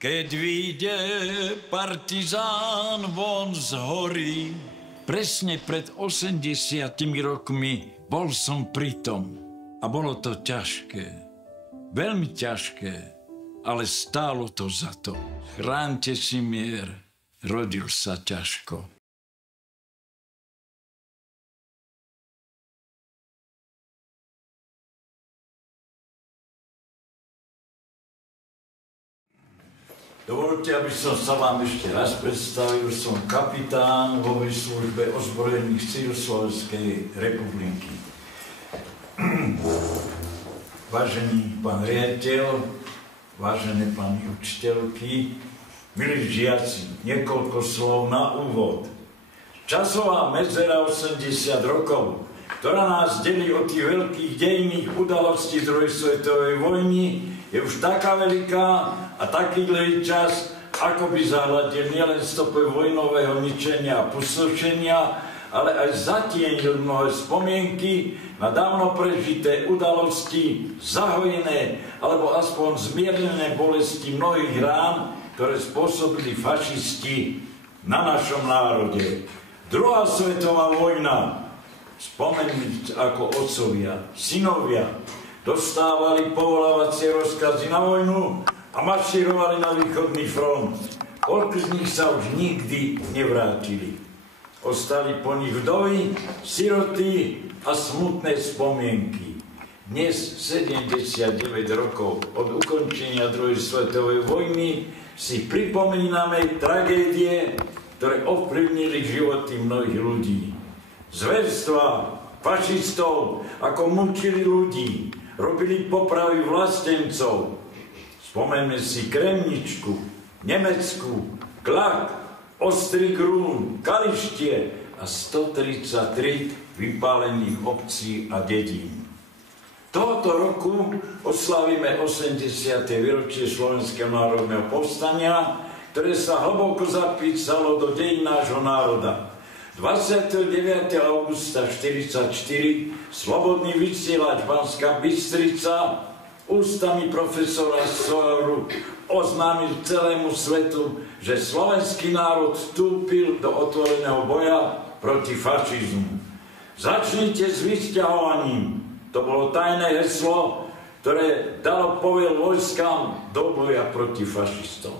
Keď vyjde partizán von z hory, presne pred 80 rokmi bol som pritom. A bolo to ťažké, veľmi ťažké, ale stálo to za to. Chránte si mier, rodil sa ťažko. Dovolte, aby som sa vám ešte raz predstavil. Som kapitán vo službe ozbrojených síl Slovenskej republiky. Vážený pán riaditeľ, vážené pani učiteľky, milí žiaci, niekoľko slov na úvod. Časová medzera 80 rokov, ktorá nás delí od tých veľkých dejinných udalostí druhej svetovej vojny, je už taká veľká a taký dlhý čas, ako by zahľadil nielen stopy vojnového ničenia a pustošenia, ale aj zatienil mnohé spomienky na dávno prežité udalosti, zahojené alebo aspoň zmiernené bolesti mnohých rán, ktoré spôsobili fašisti na našom národe. Druhá svetová vojna, spomeňme ako otcovia, synovia, dostávali povolávacie rozkazy na vojnu a mašírovali na východný front. Koľko z nich sa už nikdy nevrátili. Ostali po nich vdovy, siroty a smutné spomienky. Dnes, 79 rokov od ukončenia druhej svetovej vojny, si pripomíname tragédie, ktoré ovplyvnili životy mnohých ľudí. Zverstva fašistov, ako mučili ľudí, robili popravy vlastencov. Spomeňme si Kremničku, Nemecku, Klak, Ostrý Grún, Kalištie a 133 vypálených obcí a dedín. Tohoto roku oslavíme 80. výročie Slovenského národného povstania, ktoré sa hlboko zapísalo do dejín nášho národa. 29. augusta 1944 slobodný vysielač Banská Bystrica ústami profesora Soru oznámil celému svetu, že slovenský národ vstúpil do otvoreného boja proti fašizmu. Začnite s vysťahovaním. To bolo tajné heslo, ktoré dalo povel vojskám do boja proti fašistom.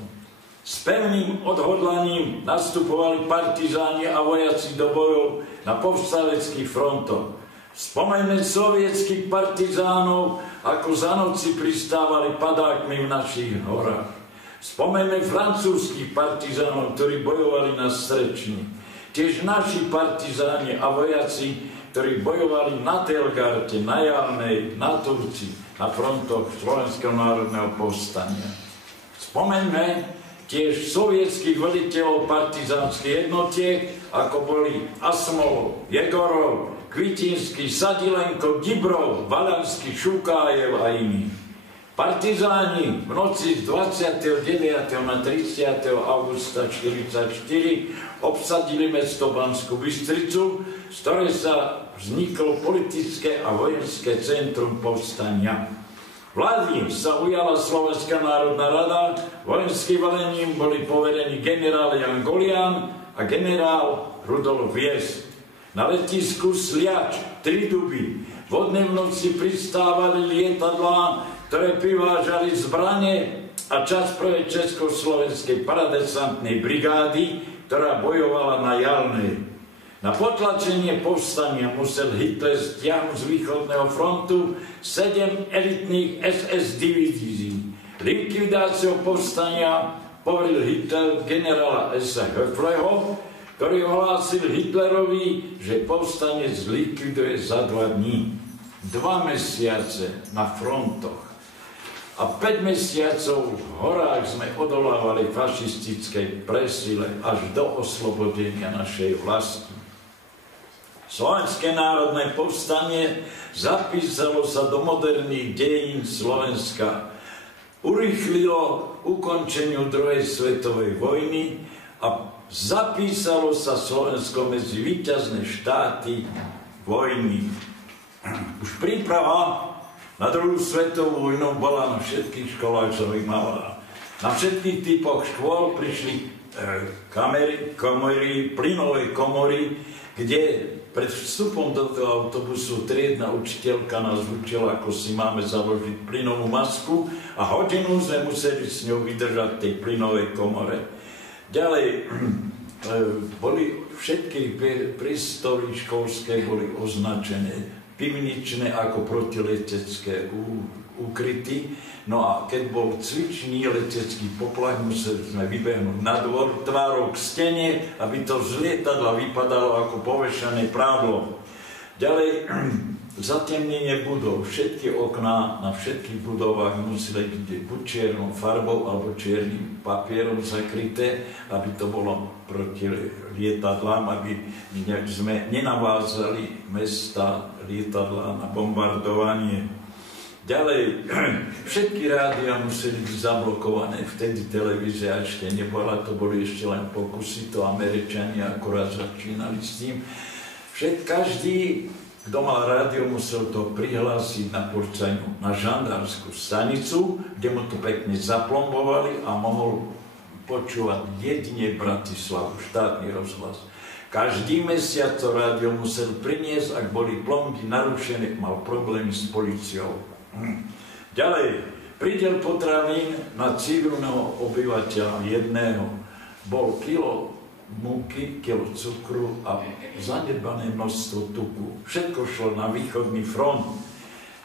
S pevným odhodlaním nastupovali partizáni a vojaci do bojov na povstaleckých frontoch. Spomeňme sovietských partizánov, ako za noci pristávali padákmi v našich horách. Spomeňme francúzskych partizánov, ktorí bojovali na Strečni. Tiež naši partizáni a vojaci, ktorí bojovali na Telgarte, na Jalnej, na Turci, na frontoch Slovenského národného povstania. Spomeňme tiež sovietských veliteľov partizánskych jednotiek, ako boli Asmolov, Jegorov, Kvitinský, Sadilenko, Gibrov, Valansky, Šukájev a iní. Partizáni v noci z 29. na 30. augusta 1944 obsadili mesto Banskú Bystricu, z ktorej sa vzniklo politické a vojenské centrum povstania. Vlády sa ujala Slovenská národná rada, vojenským velením boli poverení generál Jan Golian a generál Rudolf Vies. Na letisku Sliač, Triduby, vodne v noci pristávali lietadlá, ktoré privážali zbrane a časť prvej československej paradesantnej brigády, ktorá bojovala na Jalnej. Na potlačenie povstania musel Hitler stiahnuť z východného frontu 7 elitných SS divízií. Likvidáciou povstania poveril Hitler generála S. Höfleho, ktorý ohlásil Hitlerovi, že povstanie zlikviduje za 2 dní. 2 mesiace na frontoch a 5 mesiacov v horách sme odolávali fašistickej presile až do oslobodenia našej vlasti. Slovenské národné povstanie zapísalo sa do moderných dejín Slovenska. Urýchlilo ukončeniu druhej svetovej vojny a zapísalo sa Slovensko medzi víťazné štáty vojny. Už príprava na druhú svetovú vojnu bola na všetkých školách zaujímavá. Na všetkých typoch škôl prišli komory, plynové komory, kde pred vstupom do toho autobusu triedna učiteľka nás učila, ako si máme založiť plynovú masku a hodinu sme museli s ňou vydržať v tej plynovej komore. Ďalej boli všetky priestory školské boli označené pivničné ako protiletecké úkryty. No a keď bol cvičný letecký poplach, museli sme vybehnúť na dvor, tvárou k stene, aby to z lietadla vypadalo ako povešané prádlo. Ďalej, zatemnenie budov. Všetky okná na všetkých budovách museli byť buď čiernou farbou alebo čiernym papierom zakryté, aby to bolo proti lietadlám, aby sme nenavázali mesta lietadlá na bombardovanie. Ďalej, všetky rádia museli byť zablokované, vtedy televízia ešte nebola, to boli ešte len pokusy, to Američania akorát začínali s tým. Každý, kto mal rádio, musel to prihlásiť na policajnú, na žandárskú stanicu, kde mu to pekne zaplombovali a mohol počúvať jedine Bratislavu, štátny rozhlas. Každý mesiac to rádio musel priniesť, ak boli plomby narušené, mal problémy s políciou. Ďalej, prídel potravín na civilného obyvateľa jedného bol kilo múky, kilo cukru a zanedbané množstvo tuku. Všetko šlo na východný front.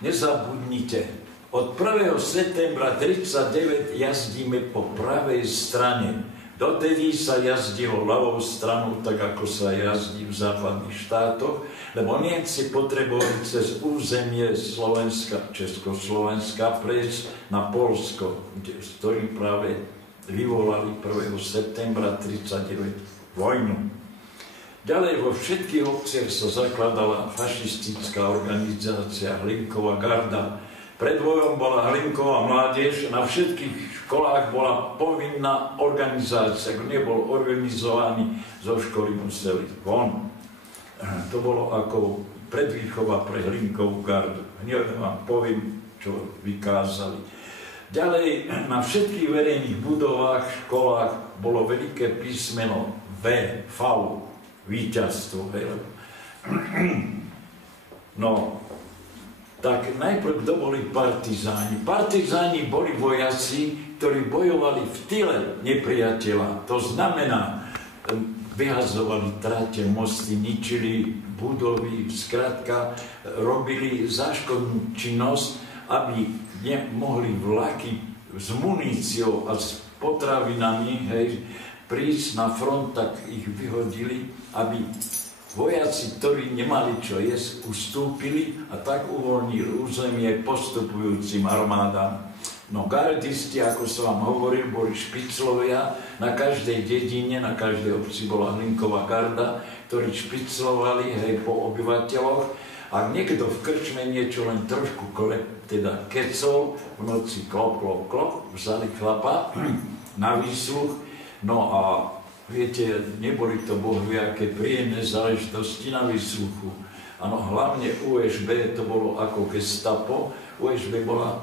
Nezabudnite, od 1. septembra 1939 jazdíme po pravej strane. Dotedy sa jazdilo ľavou stranou, tak ako sa jazdí v západných štátoch, lebo Nemci potrebovali cez územie Slovenska, Československa prejsť na Poľsko, s ktorým práve vyvolali 1. septembra 1939 vojnu. Ďalej vo všetkých obciach sa zakladala fašistická organizácia Hlinková garda. Pred vojom bola Hlinková mládež, na všetkých školách bola povinná organizácia. Ak nebol organizovaný, zo školy museli von. To bolo ako predvýchova pre Hlinkovú gardu. Hneď vám poviem, čo vykázali. Ďalej, na všetkých verejných budovách, školách bolo veľké písmeno V, víťazstvo. No, tak najprv kto boli partizáni? Partizáni boli vojaci, ktorí bojovali v tyle nepriateľa. To znamená, vyhazovali trate, mosty, ničili budovy, skrátka robili záškodnú činnosť, aby mohli vlaky s muníciou a s potravinami prísť na front, tak ich vyhodili, aby vojaci, ktorí nemali čo jesť, ustúpili a tak uvoľnili územie postupujúcim armádám. No gardisti, ako som vám hovoril, boli špiclovia, na každej dedine, na každej obci bola Hlinková garda, ktorí špiclovali po obyvateľoch. Ak niekto v krčme niečo len trošku kecol, v noci klop, vzali chlapa na výsluch, no a viete, neboli to bohvie aké príjemné záležitosti na výsluchu. Áno, hlavne USB to bolo ako gestapo. USB bola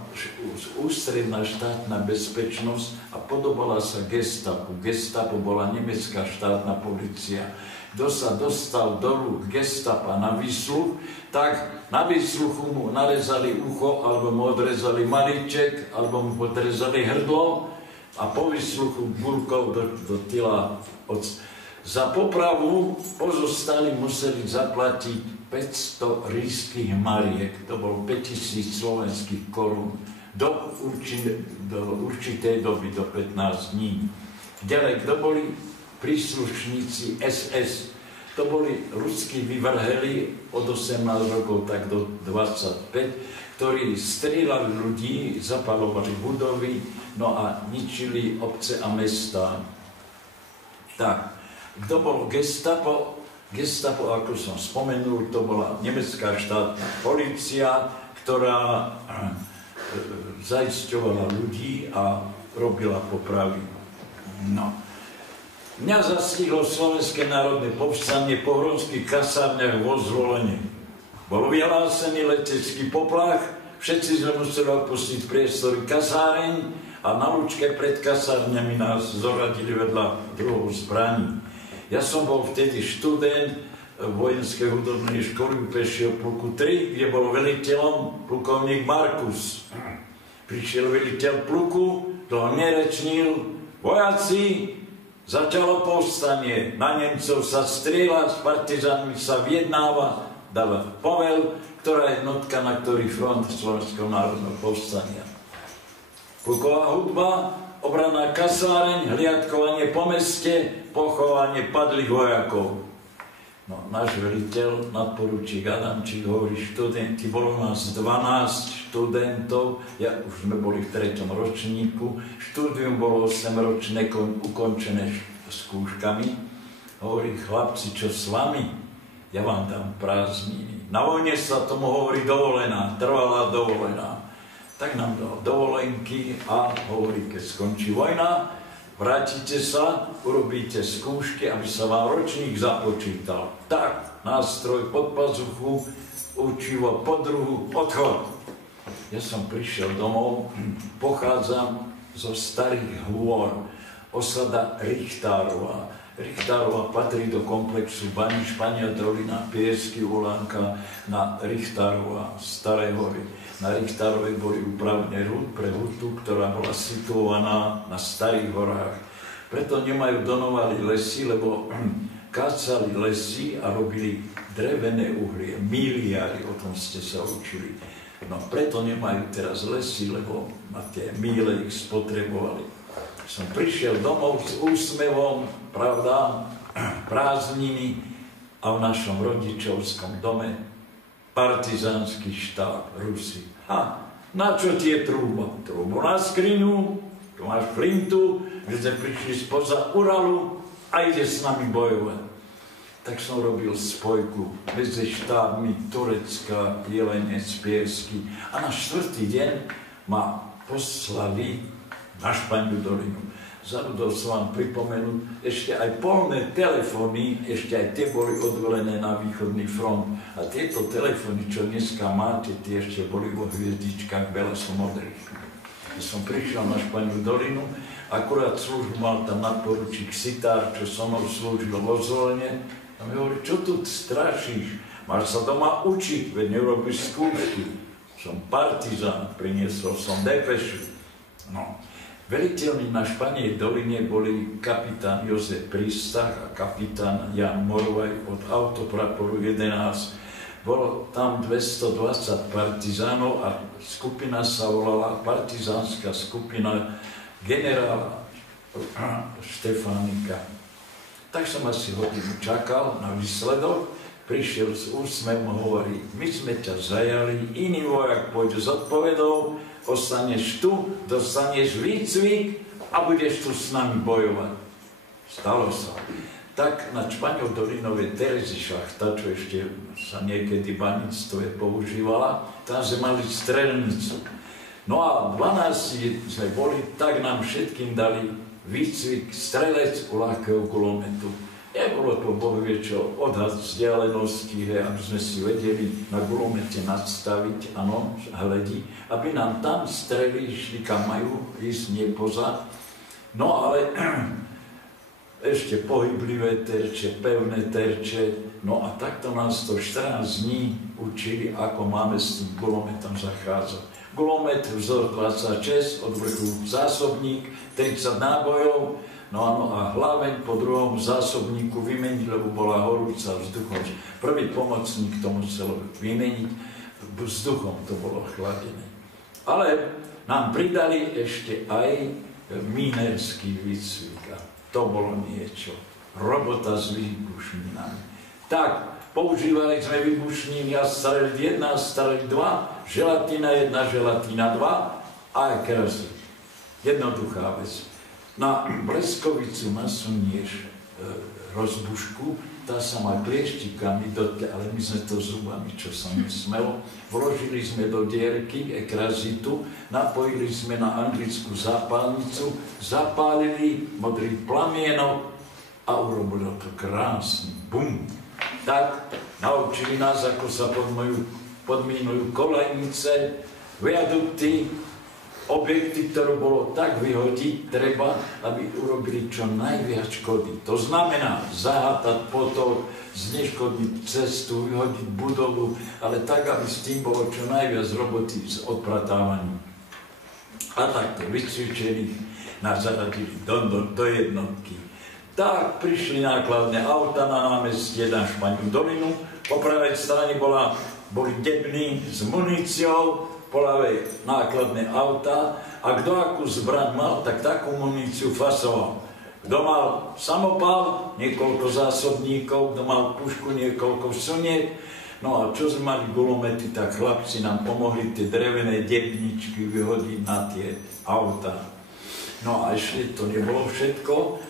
ústredná štátna bezpečnosť a podobala sa gestapu. Gestapo bola nemecká štátna polícia. Kto sa dostal do rúk gestapa na výsluch, tak na výsluchu mu narezali ucho, alebo mu odrezali malíček, alebo mu odrezali hrdlo a po výsluchu burkov do tela. Za popravu pozostali museli zaplatiť 500 ríšskych mariek, to bolo 5000 slovenských korún, do určitej doby, do 15 dní. Ďalej, kto boli príslušníci SS? To boli ruskí vyvrheli od 18 rokov tak do 25, ktorí strieľali ľudí, zapalovali budovy, no a ničili obce a mestá. Tak, kto bol gestapo? Gestapo, ako som spomenul, to bola nemecká štátna polícia, ktorá zaisťovala ľudí a robila popravy. No. Mňa zastihlo Slovenské národné povstanie po hronských kasárniach vo Zvolene. Bol vyhlásený letecký poplach, všetci sme museli opustiť priestory kasáreň a na lúčke pred kasárňami nás zoradili vedľa druhou zbraní. Ja som bol vtedy študent vojenskej hudobnej školy pešieho pluku 3, kde bol veliteľom plukovník Markus. Prišiel veliteľ pluku, toho nerečnil, vojaci, začalo povstanie, na Nemcov sa strieľa, s partizánmi sa vyjednáva, dáva povel, ktorá jednotka, na ktorý front Slovenského národného povstania. Pluková hudba, obrana kasáreň, hliadkovanie po meste, pochovanie padlých vojakov. No, náš veliteľ, nadporučík Adamčík, hovorí, študenti, bolo nás 12 študentov, už sme boli v 3. ročníku, štúdium bolo 8-ročné, ukončené skúškami. Hovorí, chlapci, čo s vami? Ja vám dám prázdniny. Na vojne sa tomu hovorí dovolená, trvalá dovolená. Tak nám dal dovolenky a hovorí, keď skončí vojna, vrátite sa, urobíte skúšky, aby sa vám ročník započítal. Tak, nástroj pod pazuchu, učivo pod druhu, odchod. Ja som prišiel domov, pochádzam zo starých hôr, osada Richtárova. Richtárova patrí do komplexu Baní, Špania, Dolina, Piesky, Ulánka na Richtárova, Staré hory. Na Richtárovej boli upravne pre hutu, ktorá bola situovaná na Starých horách. Preto nemajú donovali lesy, lebo kácali lesy a robili drevené uhlie, miliári, o tom ste sa učili. No preto nemajú teraz lesy, lebo na tie míle ich spotrebovali. Som prišiel domov s úsmevom, pravda, prázdniny a v našom rodičovskom dome partizánsky štáb Rusi. A na čo ti je trúba? Trúbu na skriňu, tu máš flintu, že sme prišli spoza Uralu a ide s nami bojovať. Tak som robil spojku medzi štábmi Turecka, Jelenec, Piesky a na 4. deň ma poslali na Španiu dolinu. Zabudol som vám pripomenúť, ešte aj polné telefóny, ešte aj tie boli odvolené na východný front. A tieto telefóny, čo dneska máte, tie ešte boli vo hviezdičkách belaso-modrých. Ja som prišiel na Španiu dolinu, akurát službu mal tam nadporučík Sitár, čo so mnou slúžil vo Zvolene. A mi hovorí, čo tu strašíš? Máš sa doma učiť, veď nerobíš skúšky. Som partizán, priniesol som depešu. No. Veliteľmi na Španej doline boli kapitán Jozef Prístach a kapitán Jan Morvaj od autopraporu 11. Bolo tam 220 partizánov a skupina sa volala partizánska skupina generála Štefánika. Tak som asi hodinu čakal na výsledok, prišiel s úsmevom, hovorí, my sme ťa zajali, iný vojak pôjde s odpovedou, ostaneš tu, dostaneš výcvik a budeš tu s nami bojovať. Stalo sa. Tak na Špaňov dolinovej Terezy šachta, čo ešte sa niekedy v baníctve používala, tam sme mali strelnicu. No a 12 sme boli, tak nám všetkým dali výcvik strelec u ľahkého kulometu. Nebolo to bohvie čo odhad vzdialenosti, aby sme si vedeli na gulomete nadstaviť, áno, hledí, aby nám tam strely išli, kam majú ísť, nie poza. No ale ešte pohyblivé terče, pevné terče, no a takto nás to 14 dní učili, ako máme s tým gulometom zachádzať. Gulomet vzor 26, od vrchu zásobník, 30 nábojov, no áno, a hlaveň po druhom zásobníku vymeniť, lebo bola horúca vzduchom. Prvý pomocník to musel vymeniť, vzduchom to bolo chladené. Ale nám pridali ešte aj minerský výcvik. To bolo niečo. Robota s výbušninami. Tak, používali sme výbušniny a Strel 1, Strel 2, želatína 1, želatína 2 a krasy. Jednoduchá vec. Na bleskovicu nasunieš rozbušku, tá sa má klieštikami, ale my sme to zubami, čo sa nesmelo. Vložili sme do dierky ekrazitu, napojili sme na anglickú zápalnicu, zapálili modrý plamienok a urobilo to krásny bum. Tak naučili nás, ako sa podmínujú kolejnice, viadukty, objekty, ktoré bolo tak vyhodiť, treba, aby urobili čo najviac škody. To znamená zahátať potok, zneškodiť cestu, vyhodiť budovu, ale tak, aby s tým bolo čo najviac roboty s odpratávaním. A takto vycvičených nás zaradili do jednotky. Tak prišli nákladné auta na námestie na Špaňu dolinu, po pravej strane boli debny s muníciou, po ľavej nákladné auta a kto akú zbraň mal, tak takú muníciu fasoval. Kto mal samopal, niekoľko zásobníkov, kto mal pušku, niekoľko suniek. No a čo sme mali gulomety, tak chlapci nám pomohli tie drevené debničky vyhodiť na tie auta. No a ešte to nebolo všetko.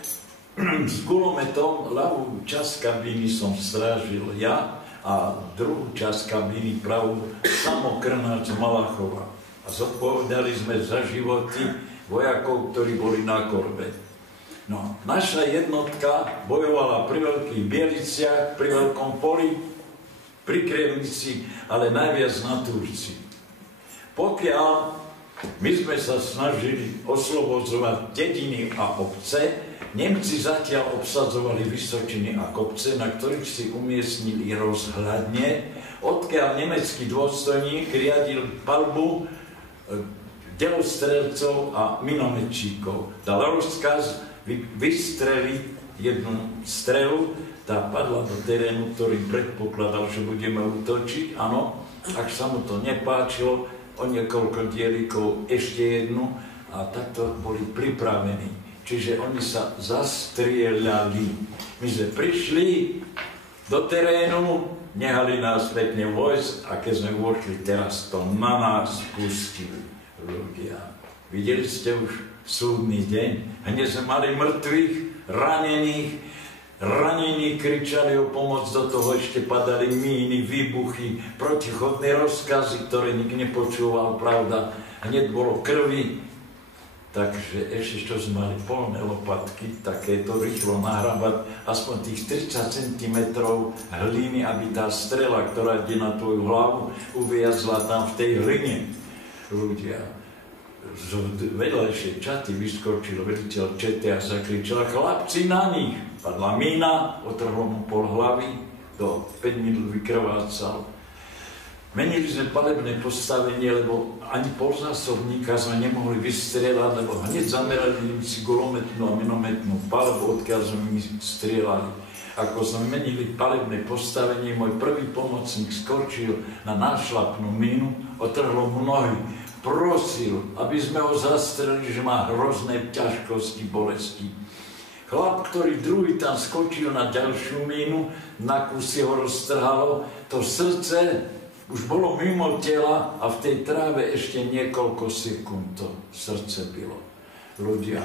S gulometom ľavú časť kabíny som strážil ja, a druhú časť kabíny pravú samokrnáč Malachova. A zodpovedali sme za životy vojakov, ktorí boli na korbe. No, naša jednotka bojovala pri Veľkých Bieliciach, pri Veľkom Poli, pri Krievnici, ale najviac na Turci. Pokiaľ my sme sa snažili oslobodzovať dediny a obce, Nemci zatiaľ obsadzovali vysočiny a kopce, na ktorých si umiestnili rozhľadne, odkiaľ nemecký dôstojník riadil palbu delostrelcov a minometčíkov. Dal rozkaz vystreliť jednu strelu, tá padla do terénu, ktorý predpokladal, že budeme útočiť. Áno, ak sa mu to nepáčilo, o niekoľko dielikov ešte jednu a takto boli pripravení. Čiže oni sa zastrieľali. My sme prišli do terénu, nehali nás pekne vojsť a keď sme vošli, teraz to na nás pustili ľudia. Videli ste už súdny deň? Hneď sme mali mŕtvych, ranení kričali o pomoc, do toho ešte padali míny, výbuchy, protichodné rozkazy, ktoré nik nepočúval, pravda. Hneď bolo krvi. Takže ešte čo sme mali polné lopatky, takéto rýchlo nahrabať aspoň tých 30 cm hliny, aby tá strela, ktorá ide na tvoju hlavu, uviazla tam v tej hline. Ľudia z vedľajšej čaty vyskočil veliteľ čety a zakričal: chlapci, na nich! Padla mína, otrhlo mu pol hlavy, do 5 minút vykrvácal. Menili sme palebné postavenie, lebo ani polzásobníka sme nemohli vystrieľať, lebo hneď zamerali si gulometnú a minometnú palbu, odkiaľ sme my strieľali. Ako sme menili palebné postavenie, môj prvý pomocník skočil na nášlapnú mínu, otrhlo mu nohy, prosil, aby sme ho zastrelili, že má hrozné ťažkosti, bolesti. Chlap, ktorý druhý tam skočil na ďalšiu mínu, na kusy ho roztrhalo, to srdce už bolo mimo tela a v tej tráve ešte niekoľko sekúnd to srdce bylo. Ľudia,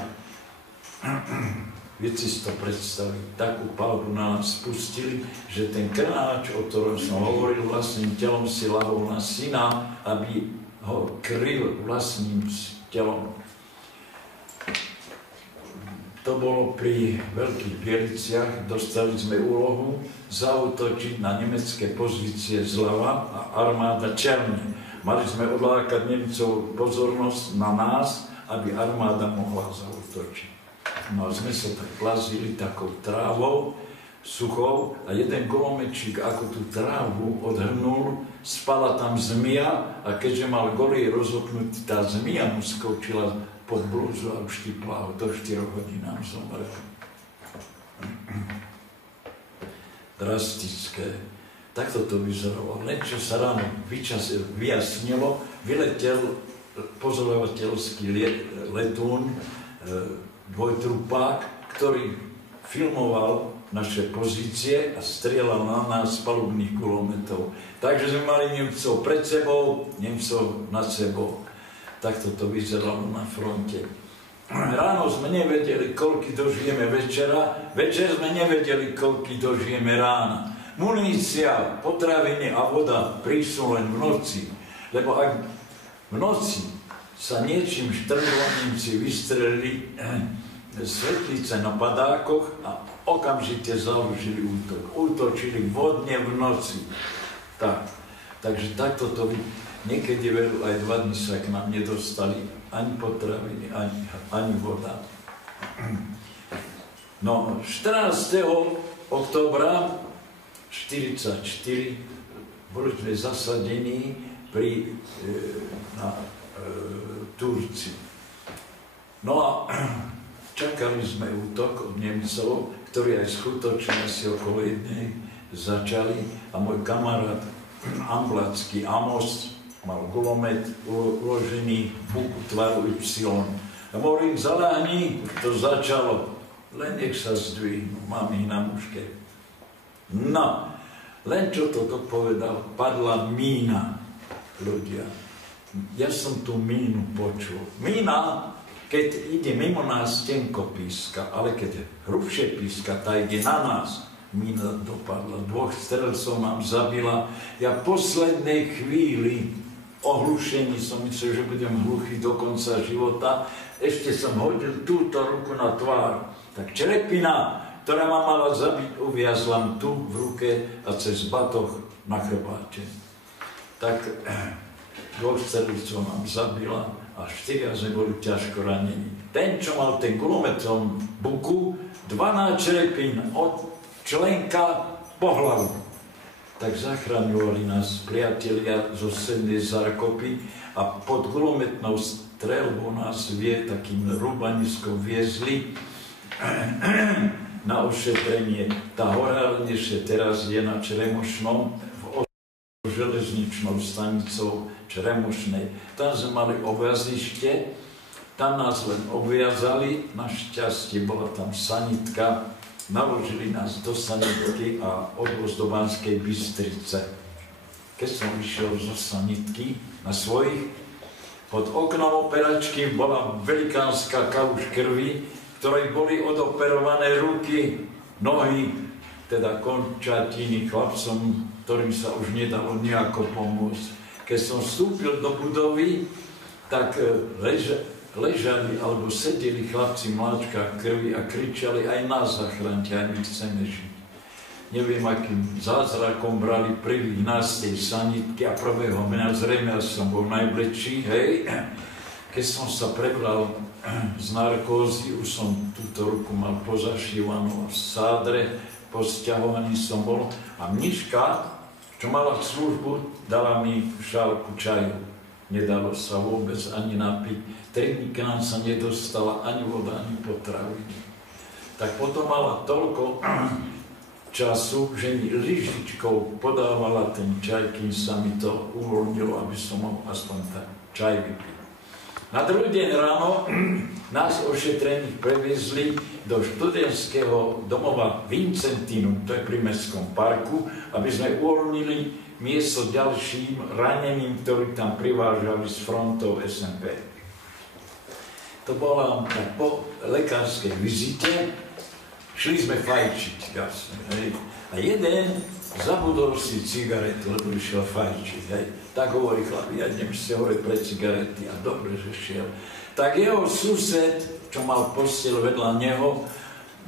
viete si to predstaviť, takú palbu na nás spustili, že ten krnáč, o ktorom som hovoril, vlastným telom si lahol na syna, aby ho kryl vlastným telom. To bolo pri Veľkých Bieliciach, dostali sme úlohu zaútočiť na nemecké pozície zľava a armáda čelne. Mali sme odlákať Nemcov pozornosť na nás, aby armáda mohla zaútočiť. No a sme sa tak plazili takou trávou, suchou a jeden gulomečík ako tú trávu odhrnul, spala tam zmija a keďže mal golie rozopnutý, tá zmija mu skočila pod blúzu a už typla ho do 4 hodín nám zomrel. Drastické. Takto to vyzeralo. Len čo sa ráno vyjasnilo, vyletel pozorovateľský letún, dvojtrupák, ktorý filmoval naše pozície a strieľal na nás palubných gulometov. Takže sme mali Nemcov pred sebou, Nemcov nad sebou. Takto to vyzeralo na fronte. Ráno sme nevedeli, koľky dožijeme večera, večer sme nevedeli, koľky dožijeme rána. Munícia, potraviny a voda prísú len v noci, lebo ak v noci sa niečím štrnglom Nemci vystrelili svetlice na padákoch a okamžite založili útok. Útočili vodne v noci. Takže takto to niekedy aj 2 dni sa k nám nedostali ani potraviny, ani voda. No, 14. októbra 1944 boli sme zasadení na Turci. No a čakali sme útok od Nemcov, ktorí aj skutočne si okolo jednej začali a môj kamarát amblacký Amos mal gulomet uložený v buku tvaru Y. A hovorím, zaláhni, už to začalo, len nech sa zdvihnú, mám ich na muške. No, len čo toto povedal, padla mína, ľudia. Ja som tú mínu počul. Mína, keď ide mimo nás, tenko píska, ale keď hrubšie píska, tá ide na nás. Mína dopadla, 2 strelcov nám zabila. Ja v poslednej chvíli ohlušení som myslel, že budem hluchý do konca života. Ešte som hodil túto ruku na tvár. Tak črepina, ktorá ma mala zabiť, uviazla tu v ruke a cez batoh na chrbáte. Tak 2 strelcov nám zabila a 4 sme boli ťažko ranení. Ten, čo mal ten gulometom buku, 12 črepín od členka po hlavu. Tak zachraňovali nás priatelia zo Sednej Zákopy a pod gulometnou strelbou nás takým rubaniskom viezli na ošetrenie. Tá horárne teraz je na Čremošnom, v železničnou stanicou Čremošnej. Tam sme mali objazište, tam nás len obviazali, našťastie bola tam sanitka, naložili nás do sanitky a odvoz do Banskej Bystrice. Keď som vyšiel zo sanitky na svojich, pod oknom operačky bola velikánska kaluž krvi, ktorej boli odoperované ruky, nohy, teda končatiny chlapcom, ktorým sa už nedalo nejako pomôcť. Keď som vstúpil do budovy, tak ležali alebo sedeli chlapci v mláčkach krvi a kričali, aj nás zachraňte, aj my chceme žiť. Neviem, akým zázrakom brali prvých nás z tej sanitky a prvého mňa, zrejme som bol najbližší, hej. Keď som sa prebral z narkózy, už som túto ruku mal pozašívanú v sádre, po sťahovaní som bol a mniška, čo mala službu, dala mi šálku čaju. Nedalo sa vôbec ani napiť. 3 dní k nám sa nedostala ani voda, ani potraviny. Tak potom mala toľko času, že mi lyžičkou podávala ten čaj, kým sa mi to uvoľnilo, aby som mohol aspoň tak čaj vypiť. Na druhý deň ráno nás ošetrených previezli do študentského domova Vincentinu, to je pri Mestskom parku, aby sme uvoľnili miesto ďalším raneným, ktorí tam privážali z frontov SMP. To bola tak po lekárskej vizite, šli sme fajčiť, jasne, hej. A jeden zabudol si cigaretu, lebo išiel fajčiť, hej. Tak hovorí chlap, ja idem si hore pre cigarety a dobre, že šiel. Tak jeho sused, čo mal posteľ vedľa neho,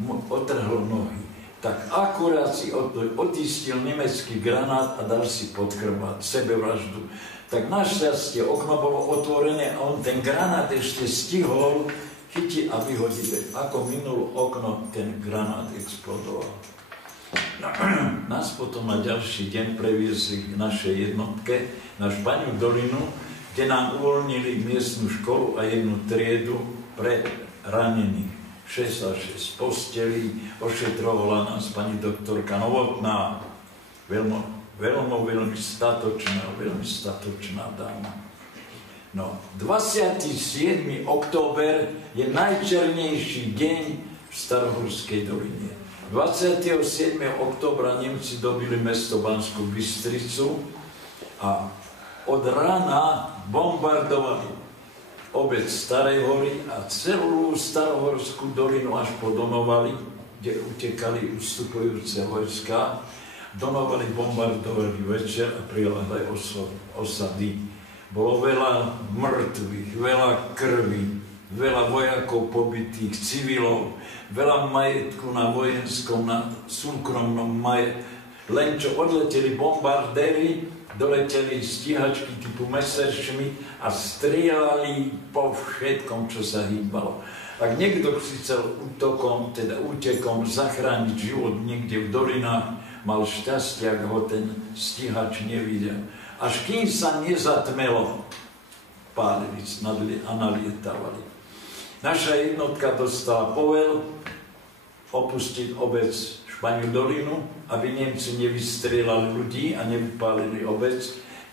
mu otrhol nohy. Tak akurát si otistil nemecký granát a dal si pod chrbát, sebevraždu. Tak našťastie okno bolo otvorené a on ten granát ešte stihol chytiť a vyhodiť. Ako minulo okno, ten granát explodoval. Nás potom na ďalší deň previezli k našej jednotke na Španiu dolinu, kde nám uvoľnili miestnu školu a jednu triedu pre ranených. 6 a 6 postelí, ošetrovala nás pani doktorka Novotná, veľmi statočná dáma. No, 27. október je najčernejší deň v Starohorskej doline. 27. októbra Nemci dobili mesto Banskú Bystricu a od rána bombardovali obec Starej hory a celú Starohorskú dolinu až po Donovali, kde utekali ustupujúce vojska. Donovali bombardovali večer a prilehlé osady. Bolo veľa mŕtvych, veľa krvi, veľa vojakov pobytých, civilov, veľa majetku na vojenskom, na súkromnom majetku. Len čo odleteli bombardéry, doleteli stíhačky typu Messerschmitt a strieľali po všetkom, čo sa hýbalo. Ak niekto si chcel útokom, teda útekom zachrániť život niekde v dolinách, mal šťastie, ak ho ten stíhač nevidel. Až kým sa nezatmelo, pálili a nalietávali. Naša jednotka dostala povel opustiť obec Španiu dolinu, aby Nemci nevystrieľali ľudí a nevypálili obec,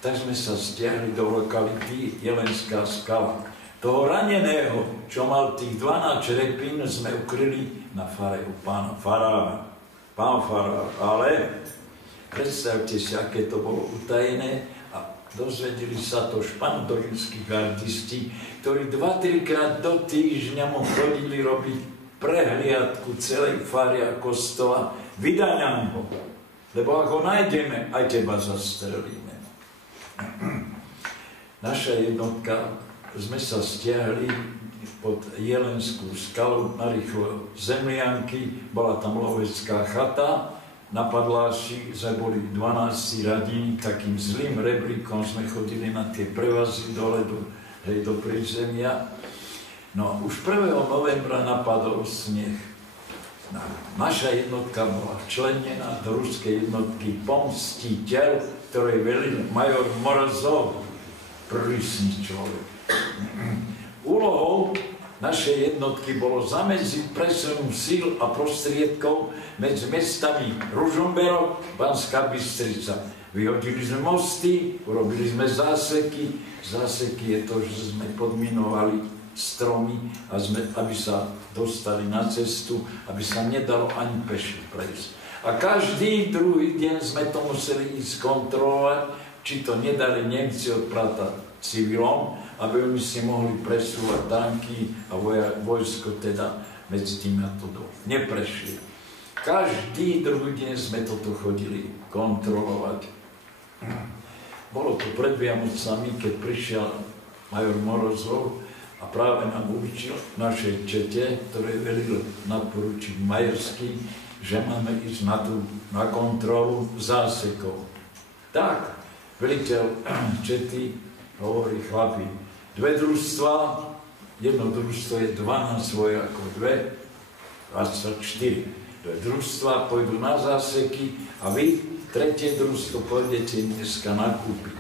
tak sme sa stiahli do lokality Jelenská skala. Toho raneného, čo mal tých 12 črepín, sme ukryli na fare u pána farára. Pán farár, ale predstavte si, aké to bolo utajené a dozvedeli sa to španodorinskí gardisti, ktorí 2-3 krát do týždňa mu chodili robiť prehliadku celej fary a kostola. Vydaj nám ho, lebo ak ho nájdeme, aj teba zastrelíme. Naša jednotka, sme sa stiahli pod Jelenskú skalu, narýchlo zemlianky, bola tam lovecká chata, na Padláši sme boli 12 radín, takým zlým rebríkom sme chodili na tie prevazy dole do prízemia. No už 1. novembra napadol sneh. Naša jednotka bola včlenená do ruskej jednotky Pomstiteľ, ktorej velil major Morozov, prísny človek. Úlohou našej jednotky bolo zamedziť presunu síl a prostriedkov medzi mestami Ružomberok, Banská Bystrica. Vyhodili sme mosty, urobili sme záseky. Záseky je to, že sme podminovali stromy, aby sa dostali na cestu, aby sa nedalo ani peši prejsť. A každý druhý deň sme to museli ísť kontrolovať, či to nedali Nemci odpratať civilom, aby oni si mohli presúvať tanky a vojsko teda medzi tým a to neprešli. Každý druhý deň sme toto chodili kontrolovať. Bolo to pred Vianocami, keď prišiel major Morozov a práve nám učil našej čete, ktoré velil nadporučík Majerský, že máme ísť na kontrolu zásekov. Tak, veliteľ čety hovorí, chlapi, 2 družstva, jedno družstvo je 12 vojakov, 24. 2 družstva pôjdu na záseky a vy, 3. družstvo, pôjdete dneska nakúpiť.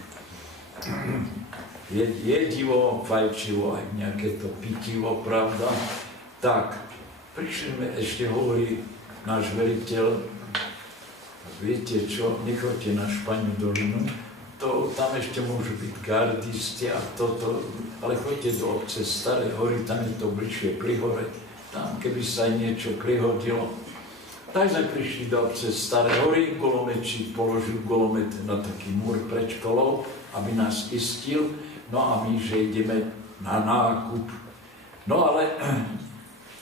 Jedivo, fajčivo, aj nejaké to pitivo, pravda. Tak, prišli sme, ešte hovorí náš veliteľ, viete čo, nechoďte na Španiu dolinu, tam ešte môžu byť gardisti a toto, ale choďte do obce Staré hory, tam je to bližšie pri hore, tam keby sa aj niečo prihodilo. Tak sme prišli do obce Staré hory, golometčík položil golomet na taký múr pred školou, aby nás istil, no a my, že ideme na nákup. No ale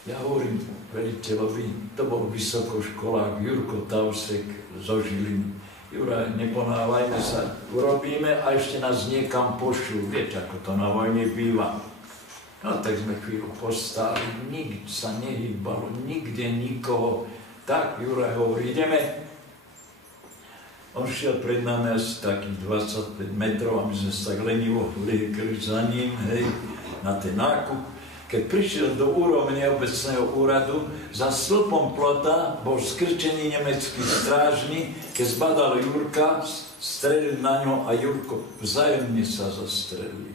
ja hovorím veliteľovi, to bol vysokoškolák Jurko Tausek zo Žiliny. Juraj, neponávajme sa, urobíme a ešte nás niekam pošlú. Viete, ako to na vojne býva. No tak sme chvíľu postáli, nikde sa nehýbalo, nikde nikoho. Tak Juraj hovorí, ideme. On šiel pred nami asi takých 25 metrov a my sme sa tak lenivo vliekli za ním, hej, na ten nákup. Keď prišiel do úrovne obecného úradu, za stĺpom plota bol skrčený nemecký strážny, keď zbadal Jurka, strelil na ňo a Jurko vzájomne sa zastrelili.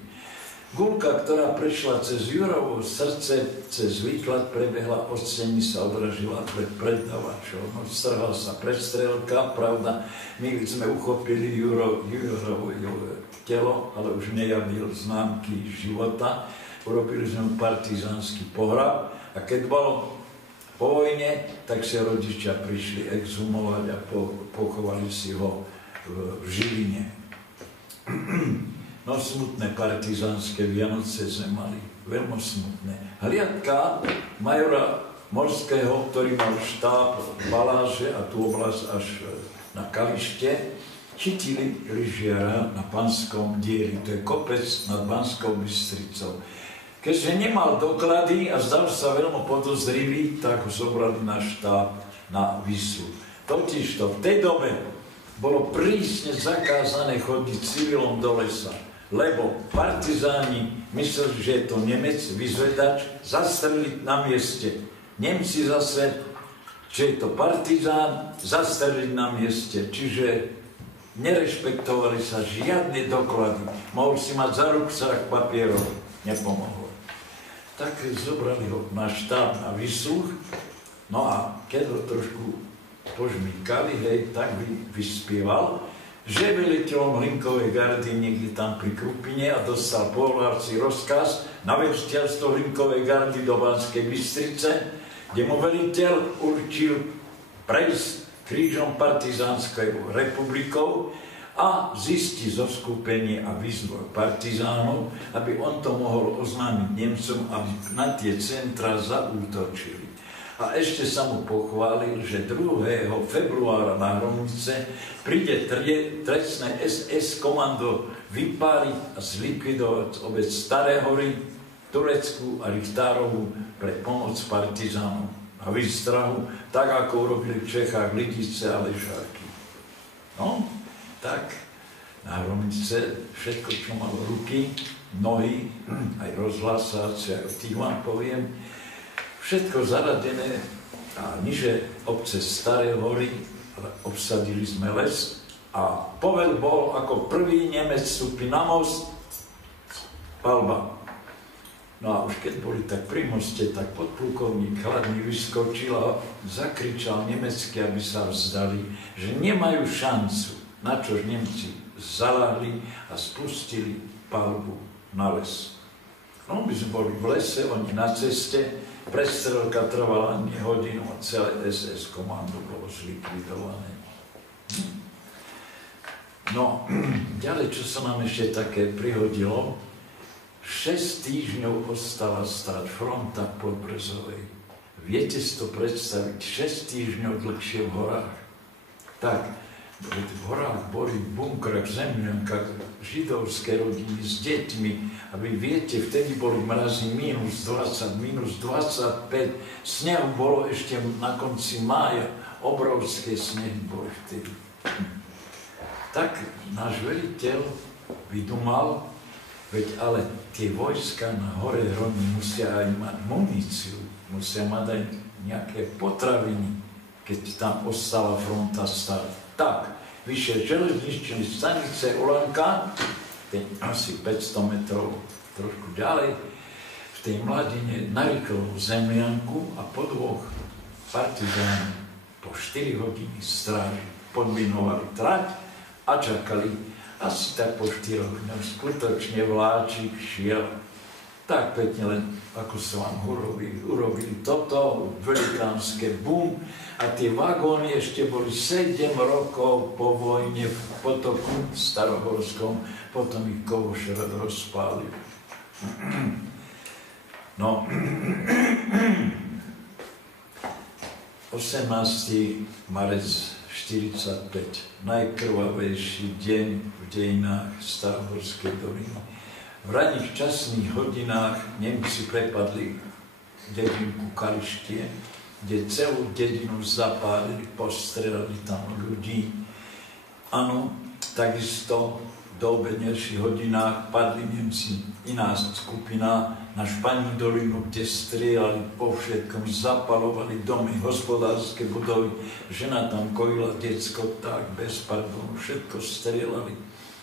Gulka, ktorá prešla cez Jurovo srdce, cez výklad prebehla od steny, sa odražila pred predavačom. Strhla sa prestrelka, pravda, my sme uchopili Jurovo telo, ale už nejavil známky života. Urobili sme partizánsky pohrab a keď bolo po vojne, tak sa rodičia prišli exhumovať a pochovali si ho v Žiline. No smutné partizánske Vianoce sme mali, veľmi smutné. Hliadka majora Morského, ktorý mal štáb Baláže a tú oblasť až na Kalište, chytili lyžiara na Panskom dieri, to je kopec nad Banskou Bystricou. Keďže nemal doklady a zdal sa veľmi podozrivý, tak ho zobrali na štáb na Vislu. Totižto v tej dobe bolo prísne zakázané chodiť civilom do lesa, lebo partizáni mysleli, že je to Nemec, vyzvedač, zastreliť na mieste. Nemci zase, že je to partizán, zastreliť na mieste. Čiže nerešpektovali sa žiadne doklady. Mohol si mať za ruksak papierov, nepomohlo. Tak zobrali ho na štáb, na výsluch, no a keď ho trošku požmýkali, hej, tak vyspieval, že veliteľom Hlinkovej gardy niekde tam pri Krupine a dostal povolárci rozkaz na veliteľstvo Hlinkovej gardy do Banskej Bystrice, kde mu veliteľ určil prejsť krížom partizánskou republikou a zistiť zoskupenie a výzbroj partizánov, aby on to mohol oznámiť Nemcom, aby na tie centra zaútočili. A ešte sa mu pochválil, že 2. februára na Hromnice príde trestné SS komando vypáliť a zlikvidovať obec Staré Hory, Tureckú a Richtárovú pre pomoc partizánom a výstrahu, tak ako urobili v Čechách Lidice a Lešáky. No, tak na Hromnice všetko, čo malo ruky, nohy, aj rozhlasáci, aj o tých vám poviem, všetko zaradené a niže obce Staré Hory, obsadili sme les a povel bol, ako prvý Nemec vstúpi na most, palba. No a už keď boli tak pri moste, tak podplukovník Chladný vyskočil a zakričal nemecky, aby sa vzdali, že nemajú šancu, na čož Nemci zaláhli a spustili palbu na les. No my sme boli v lese, oni na ceste, prestrelka trvala ani hodinu a celé SS komando bolo zlikvidované. No, ďalej, čo sa nám ešte také prihodilo, 6 týždňov ostala stáť fronta v Podbrezovej. Viete si to predstaviť, 6 týždňov dlhšie v horách? Tak, v horách boli v bunkrách, v zemľankách židovské rodiny s deťmi, a vy viete, vtedy boli mrazy minus 20, minus 25, snehu bolo ešte na konci mája, obrovské snehy boli vtedy. Tak náš veliteľ vydumal, veď ale tie vojska na hore Hroni musia aj mať muníciu, musia mať aj nejaké potraviny, keď tam ostala fronta stáť. Tak, vyše železničnej stanice Ulanka, asi 500 metrov trošku ďalej, v tej mladine narýchlo zemianku a po 2 partizánoch po 4 hodiny stráži podminovali trať a čakali. Asi tak po 4 dňoch skutočne vláčik šiel tak pekne, len ako sa vám urobili toto velikánske bum a tie vagóny ešte boli 7 rokov po vojne v potoku starohorskom, potom ich Kovoš rozpálil. No, 18. marec 45, najkrvavejší deň v dejinách Starohorskej doliny. V ranných časných hodinách Nemci prepadli dedinku Kalištie, kde celú dedinu zapálili, postrelali tam ľudí. Áno, takisto v doobednejších hodinách padli Nemci, iná skupina na Španí dolinu, kde strieľali po všetkom, zapalovali domy, hospodárske budovy, žena tam kojila decko, tak bez pardonu, všetko strieľali.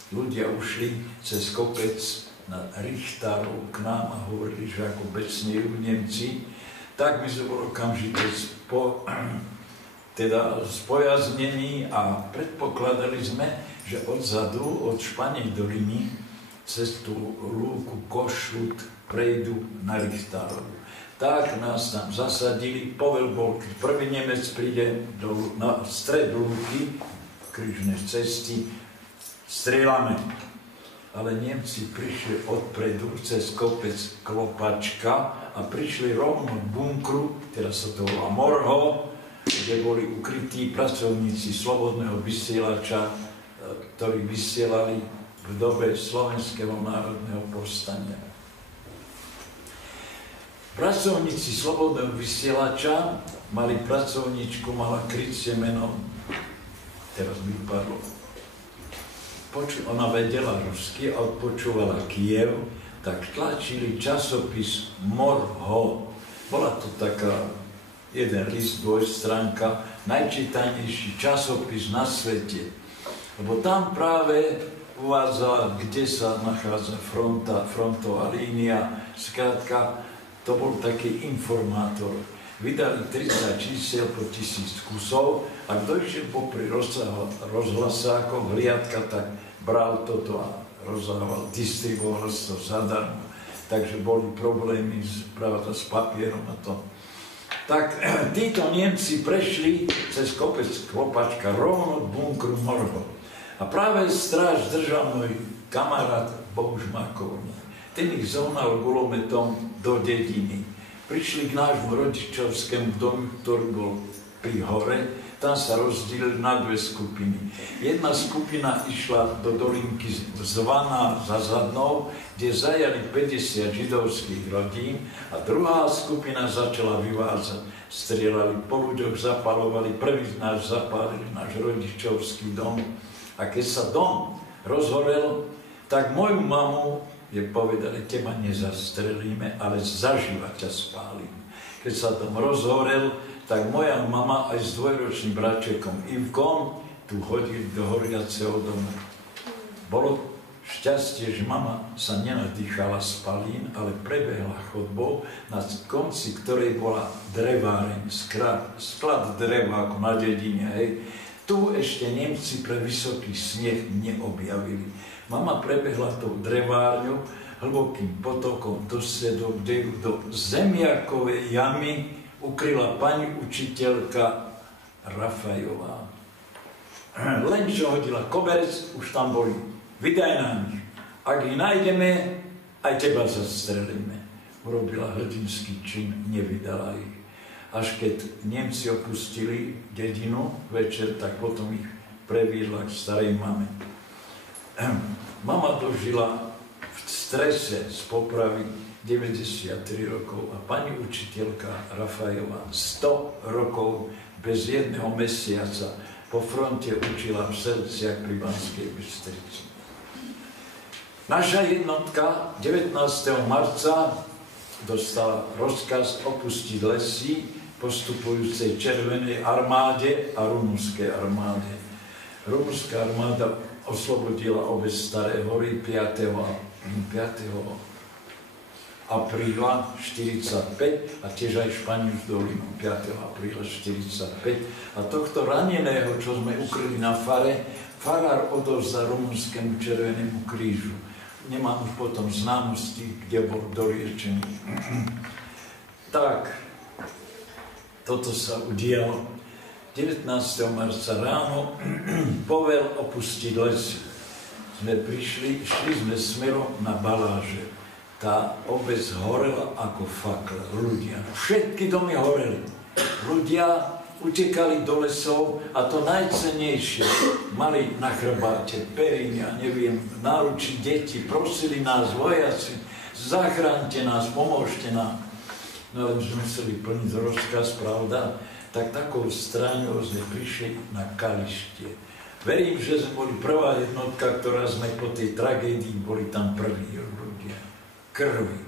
Ľudia ušli cez kopec na Richtárov k nám a hovorili, že ako becnejú Nemci, tak my sme boli okamžite spojaznení a predpokladali sme, že odzadu, od Španej doliny, cez tú lúku Košut prejdú na Richtárovu. Tak nás tam zasadili, povel bol, keď prvý Nemec príde na stred lúky, krížnej cesty, strieľame. Ale Nemci prišli odpredu cez kopec Klopačka a prišli rovno k bunkru, teraz sa to volá Morho, kde boli ukrytí pracovníci Slobodného vysielača, ktorí vysielali v dobe Slovenského národného povstania. Pracovníci Slobodného vysielača mali pracovníčku, mala krycie meno, teraz mi vypadlo, ona vedela rusky a odpočúvala Kyjev, tak tlačili časopis Morho. Bola to taká jeden list, dvojstránka, najčítanejší časopis na svete. Lebo tam práve uvádzala, kde sa nachádza frontová línia. Skrátka, to bol taký informátor. Vydali 30 čísel po 1000 kusov a kto išiel popri rozhlasákov, hliadka, tak bral toto a rozdával, distribuoval to zadarmo. Takže boli problémy s papierom a to. Tak títo Nemci prešli cez kopec Klopačka rovno k bunkru Morho. A práve stráž držal môj kamarát Bohuž Makovný. Ten ich zohnal gulometom do dediny. Prišli k nášmu rodičovskému domu, ktorý bol pri hore. Tam sa rozdielili na dve skupiny. Jedna skupina išla do dolinky zvaná za Zadnou, kde zajali 50 židovských rodín a druhá skupina začala vyvádzať. Strieľali po ľuďoch, zapalovali, prvý náš zapálili náš rodičovský dom. A keď sa dom rozhorel, tak moju mamu je povedali, teba nezastrelíme, ale zaživa ťa spálime. Keď sa dom rozhorel, tak moja mama aj s dvojročným bráčekom Ivkom tu hodili do horiaceho domu. Bolo šťastie, že mama sa nenadýchala spalín, ale prebehla chodbou, na konci ktorej bola dreváreň, sklad dreva ako na dedine, hej. Tu ešte Nemci pre vysoký sneh neobjavili. Mama prebehla tou drevárňou, hlbokým potokom do sedov, kde ju do zemiakovej jamy ukryla pani učiteľka Rafajová. Len čo hodila koberec, už tam boli. Vydaj nám ich. Ak ich nájdeme, aj teba zastrelíme. Urobila hrdinský čin, nevydala ich. Až keď Nemci opustili dedinu večer, tak potom ich previedla k starej mame. Mama dožila v strese z popravy 93 rokov a pani učiteľka Rafajová 100 rokov bez jedného mesiaca po fronte učila v Srdciach pri Banskej Bystrici. Naša jednotka 19. marca dostala rozkaz opustiť lesy postupujúcej Červenej armáde a rumunskej armáde. Rumunská armáda oslobodila obe Staré hory 5. apríla 45 a tiež aj Španielsku dolinu 5. apríla 45. A tohto raneného, čo sme ukryli na fare, farár odovzdal rumunskému Červenému krížu. Nemám už potom známosti, kde bol doliečený. Tak, toto sa udialo. 19. marca ráno povel opustiť lesy. Sme prišli, šli sme smerom na Baláže. Tá obec horela ako fakle. Ľudia, všetky domy horeli. Ľudia utekali do lesov a to najcennejšie. Mali na chrbáte periny a neviem, náručí deti, prosili nás vojaci, zachránte nás, pomôžte nám. No ale sme museli plniť rozkaz, pravda, tak takou stráňou sme prišli na Kalištie. Verím, že sme boli prvá jednotka, ktorá sme po tej tragédii boli tam prví ľudia. Krvi.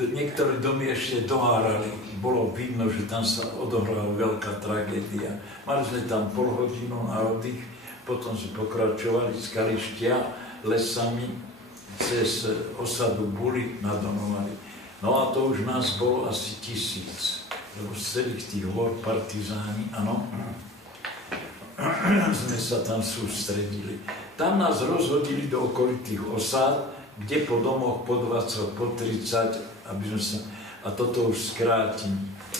Niektoré domy ešte dohárali. Bolo vidno, že tam sa odohrala veľká tragédia. Mali sme tam pol hodinu na oddych, potom sme pokračovali z Kalištia lesami cez osadu Buli na Donovali. No a to už nás bolo asi 1000, lebo z celých tých hor partizáni, áno, sme sa tam sústredili. Tam nás rozhodili do okolitých osád, kde po domoch po 20, po 30, aby sme sa, a toto už skrátim.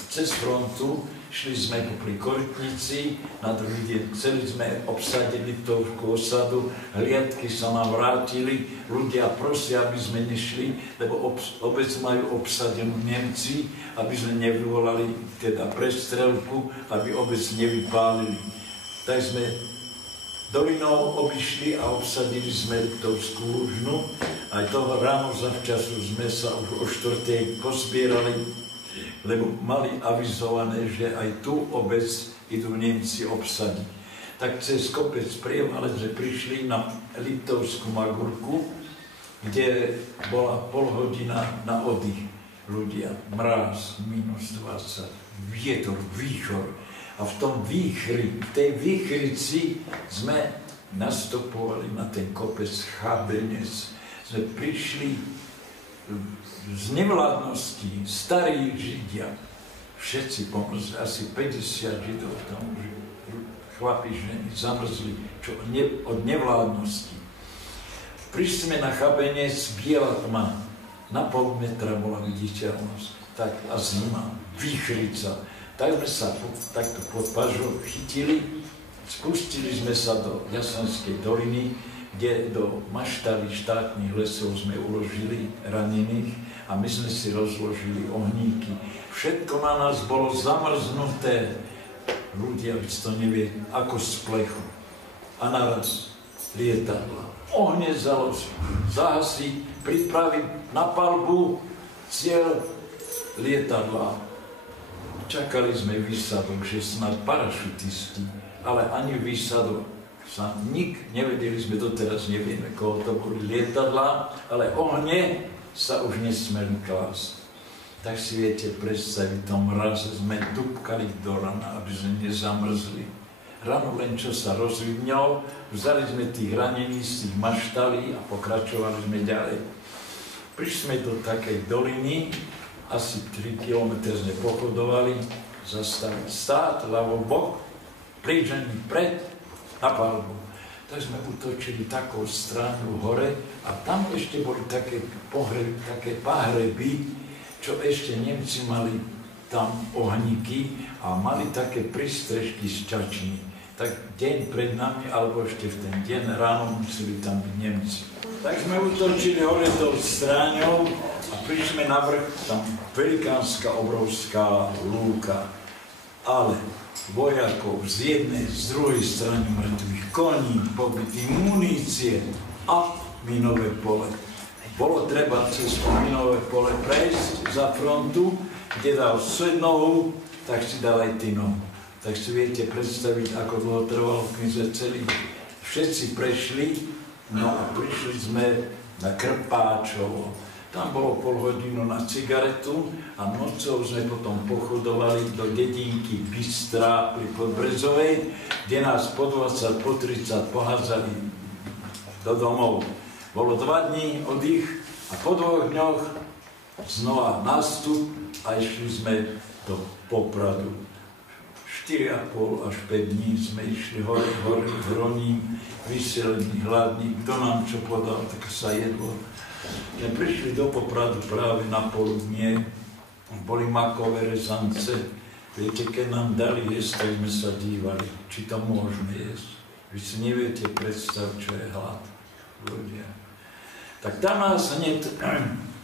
Cez frontu šli sme popri Korytnici, na druhý deň celý sme obsadili tú osadu, hliadky sa nám vrátili, ľudia prosia, aby sme nešli, lebo obec majú obsadenú Nemci, aby sme nevyvolali teda prestrelku, aby obec nevypálili. Tak sme dolinou obišli a obsadili sme Liptovskú Lužnu. Aj toho ráno zavčasu sme sa už o 4:00 pozbierali, lebo mali avizované, že aj tú obec idú Nemci obsadiť. tak cez kopec Prievalec sme prišli na Liptovskú Magurku, kde bola pol hodina na oddych. Ľudia, mráz, -20, vietor, výchor. A v tom výchri, v tej výchrici sme nastupovali na ten kopec Chabenec. Sme prišli z nevládnosti, starí Židia, všetci pomrzli, asi 50 Židov tam už, chlapi, ženy, zamrzli od nevládnosti. Prišli sme na Chabenec, biela tma, na pol metra bola viditeľnosť, tak a zima, výchrica. Tak sme sa takto pod pažou chytili, spustili sme sa do Jasanskej doliny, kde do maštaly štátnych lesov sme uložili ranených a my sme si rozložili ohníky. Všetko na nás bolo zamrznuté. Ľudia, vy to nevie, ako z plechu. A naraz lietadla. Ohne založiť, zahasiť, pripraviť na palbu, cieľ lietadla. Čakali sme výsadok, že snad parašutisti, ale ani výsadok sa nevedeli sme doteraz, nevieme, koho to boli lietadlá, ale ohne sa už nesmeli klásť. Tak si viete predstaviť, v tom mraze sme dupkali do rana, aby sme nezamrzli. Ráno len čo sa rozvidňal, vzali sme tých ranení z tých maštalí a pokračovali sme ďalej. Prišli sme do takej doliny, asi 3 km sme pochodovali, zastaviť stát, ľavo bok, prížení pred, na palbu. Tak sme utočili takou stranu hore a tam ešte boli také pahreby, čo ešte Nemci mali tam ohníky a mali také prístrežky z čační. Tak deň pred nami, alebo ešte v ten deň ráno museli tam byť Nemci. Tak sme utočili hore tou stráňou a prišli na vrch, tam velikánska, obrovská lúka. Ale vojakov z jednej, z druhej strany mŕtvych koní, pobytí, munície a minové pole. Bolo treba cez minové pole prejsť za frontu, kde dal svet nohu, tak si dal aj ty nohu. Tak si viete predstaviť, ako dlho trvalo, kým sme celí všetci prešli, no a prišli sme na Krpáčovo. Tam bolo pol hodinu na cigaretu a nocou sme potom pochodovali do dedinky Bystrá pri Podbrezovej, kde nás po 20, po 30 pohádzali do domov. Bolo 2 dní oddych a po 2 dňoch znova nástup a išli sme do Popradu. 4,5 až 5 dní sme išli hore, hroním, vyselení, hladní, kto nám čo podal, tak sa jedlo. Sme prišli do Popradu práve na poludnie, boli makové rezance. Viete, keď nám dali jesť, tak sme sa dívali, či to môžeme jesť. Vy si neviete predstaviť, čo je hlad, ľudia. Tak tam nás hneď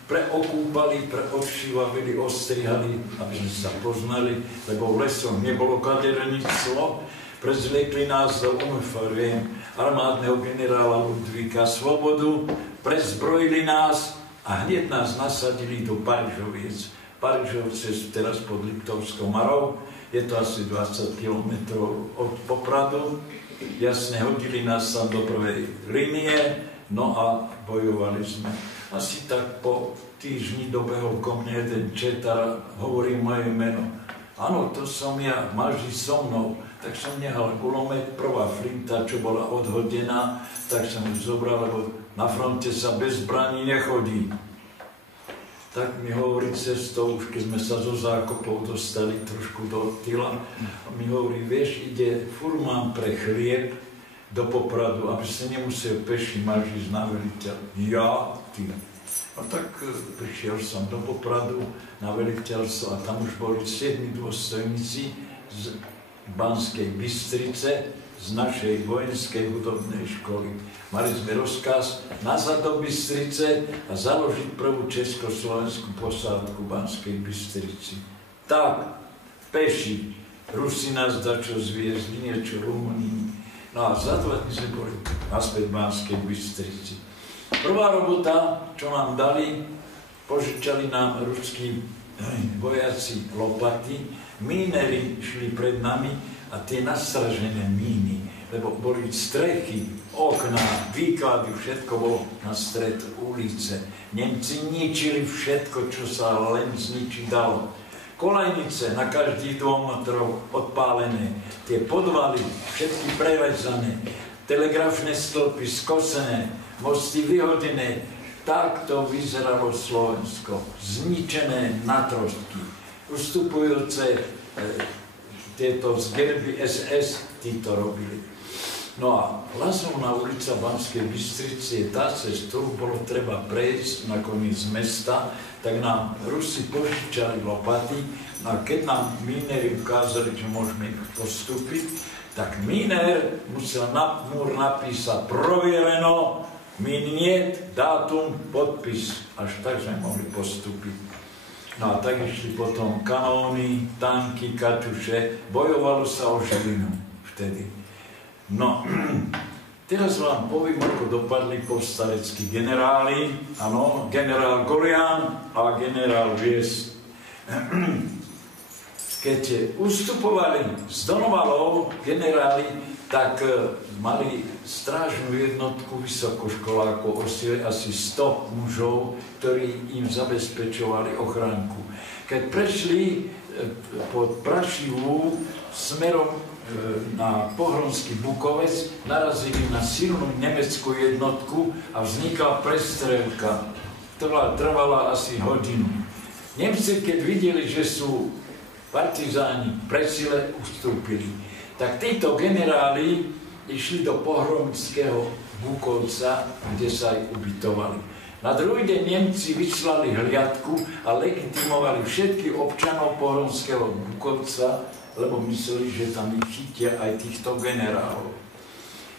preokúpali, preodšívavili, ostrihali, aby sme sa poznali, lebo v lesoch nebolo kaderníctvo. Prezliekli nás do uniformiem armádneho generála Ludvíka Svobodu, prezbrojili nás a hneď nás nasadili do Parížoviec. Parížovce sú teraz pod Liptovskou Marou, je to asi 20 km od Popradu. Jasne, hodili nás tam do prvej línie, no a bojovali sme. Asi tak po týždni dobehol ko mne jeden četar, hovorí moje meno. Áno, to som ja, máš ísť so mnou. Tak som nehal gulomet, prvá flinta, čo bola odhodená, tak som ju zobral, lebo na fronte sa bez zbraní nechodí. Tak mi hovorí cestou, už keď sme sa zo zákopov dostali trošku do tyla, a mi hovorí, vieš, ide furmán pre chlieb do Popradu, aby ste nemusel peši, máš ísť na veliteľ. Ja, ty. No tak prišiel som do Popradu na veliteľstvo a tam už boli 7 dôstojníci z Banskej Bystrice, z našej vojenskej hudobnej školy. Mali sme rozkaz nazad do Bystrice a založiť prvú československú posádku v Banskej Bystrici. Tak, peši, Rusi nás dačo zviezli, niečo Rumúni. No a za 2 dní sme boli naspäť v Banskej Bystrici. Prvá robota, čo nám dali, požičali nám ruskí vojaci lopaty, mínery šli pred nami a tie nastražené míny lebo boli strechy, okná, výklady, všetko bolo na stred ulice. Nemci ničili všetko, čo sa len zničiť dalo. Kolejnice na každý dom odpálené, tie podvaly, všetky prerezané, telegrafné stĺpy skosené, mosty vyhodené. Takto vyzeralo Slovensko, zničené na trošky. Ustupujúce tieto zgerby SS, tí to robili. No a Lazovná ulica Banskej Bystrici je tá, cez ktorú bolo treba prejsť nakoniec z mesta, tak nám Rusi požičali lopaty, no a keď nám mínery ukázali, že môžeme postúpiť, tak míner musel na múr napísať proviereno, miniet, dátum, podpis, až tak sme mohli postúpiť. No a tak išli potom kanóny, tanky, kaťuše, bojovalo sa o živinu vtedy. No, teraz vám poviem, ako dopadli povstaleckí generáli, áno, generál Golián a generál Viest. Keď ustupovali z Donovalov generáli, tak mali strážnu jednotku vysokoškolákov, asi 100 mužov, ktorí im zabezpečovali ochránku. Keď prešli pod Prašivú smerom na Pohronský Bukovec, narazili na silnú nemeckú jednotku a vznikla prestrelka, ktorá trvala asi hodinu. Nemci, keď videli, že sú partizáni pre sile, ustúpili. Tak títo generáli išli do Pohronského Bukovca, kde sa aj ubytovali. Na druhý deň Nemci vyslali hliadku a legitimovali všetkých občanov Pohronského Bukovca, lebo mysleli, že tam ich chytia aj týchto generálov.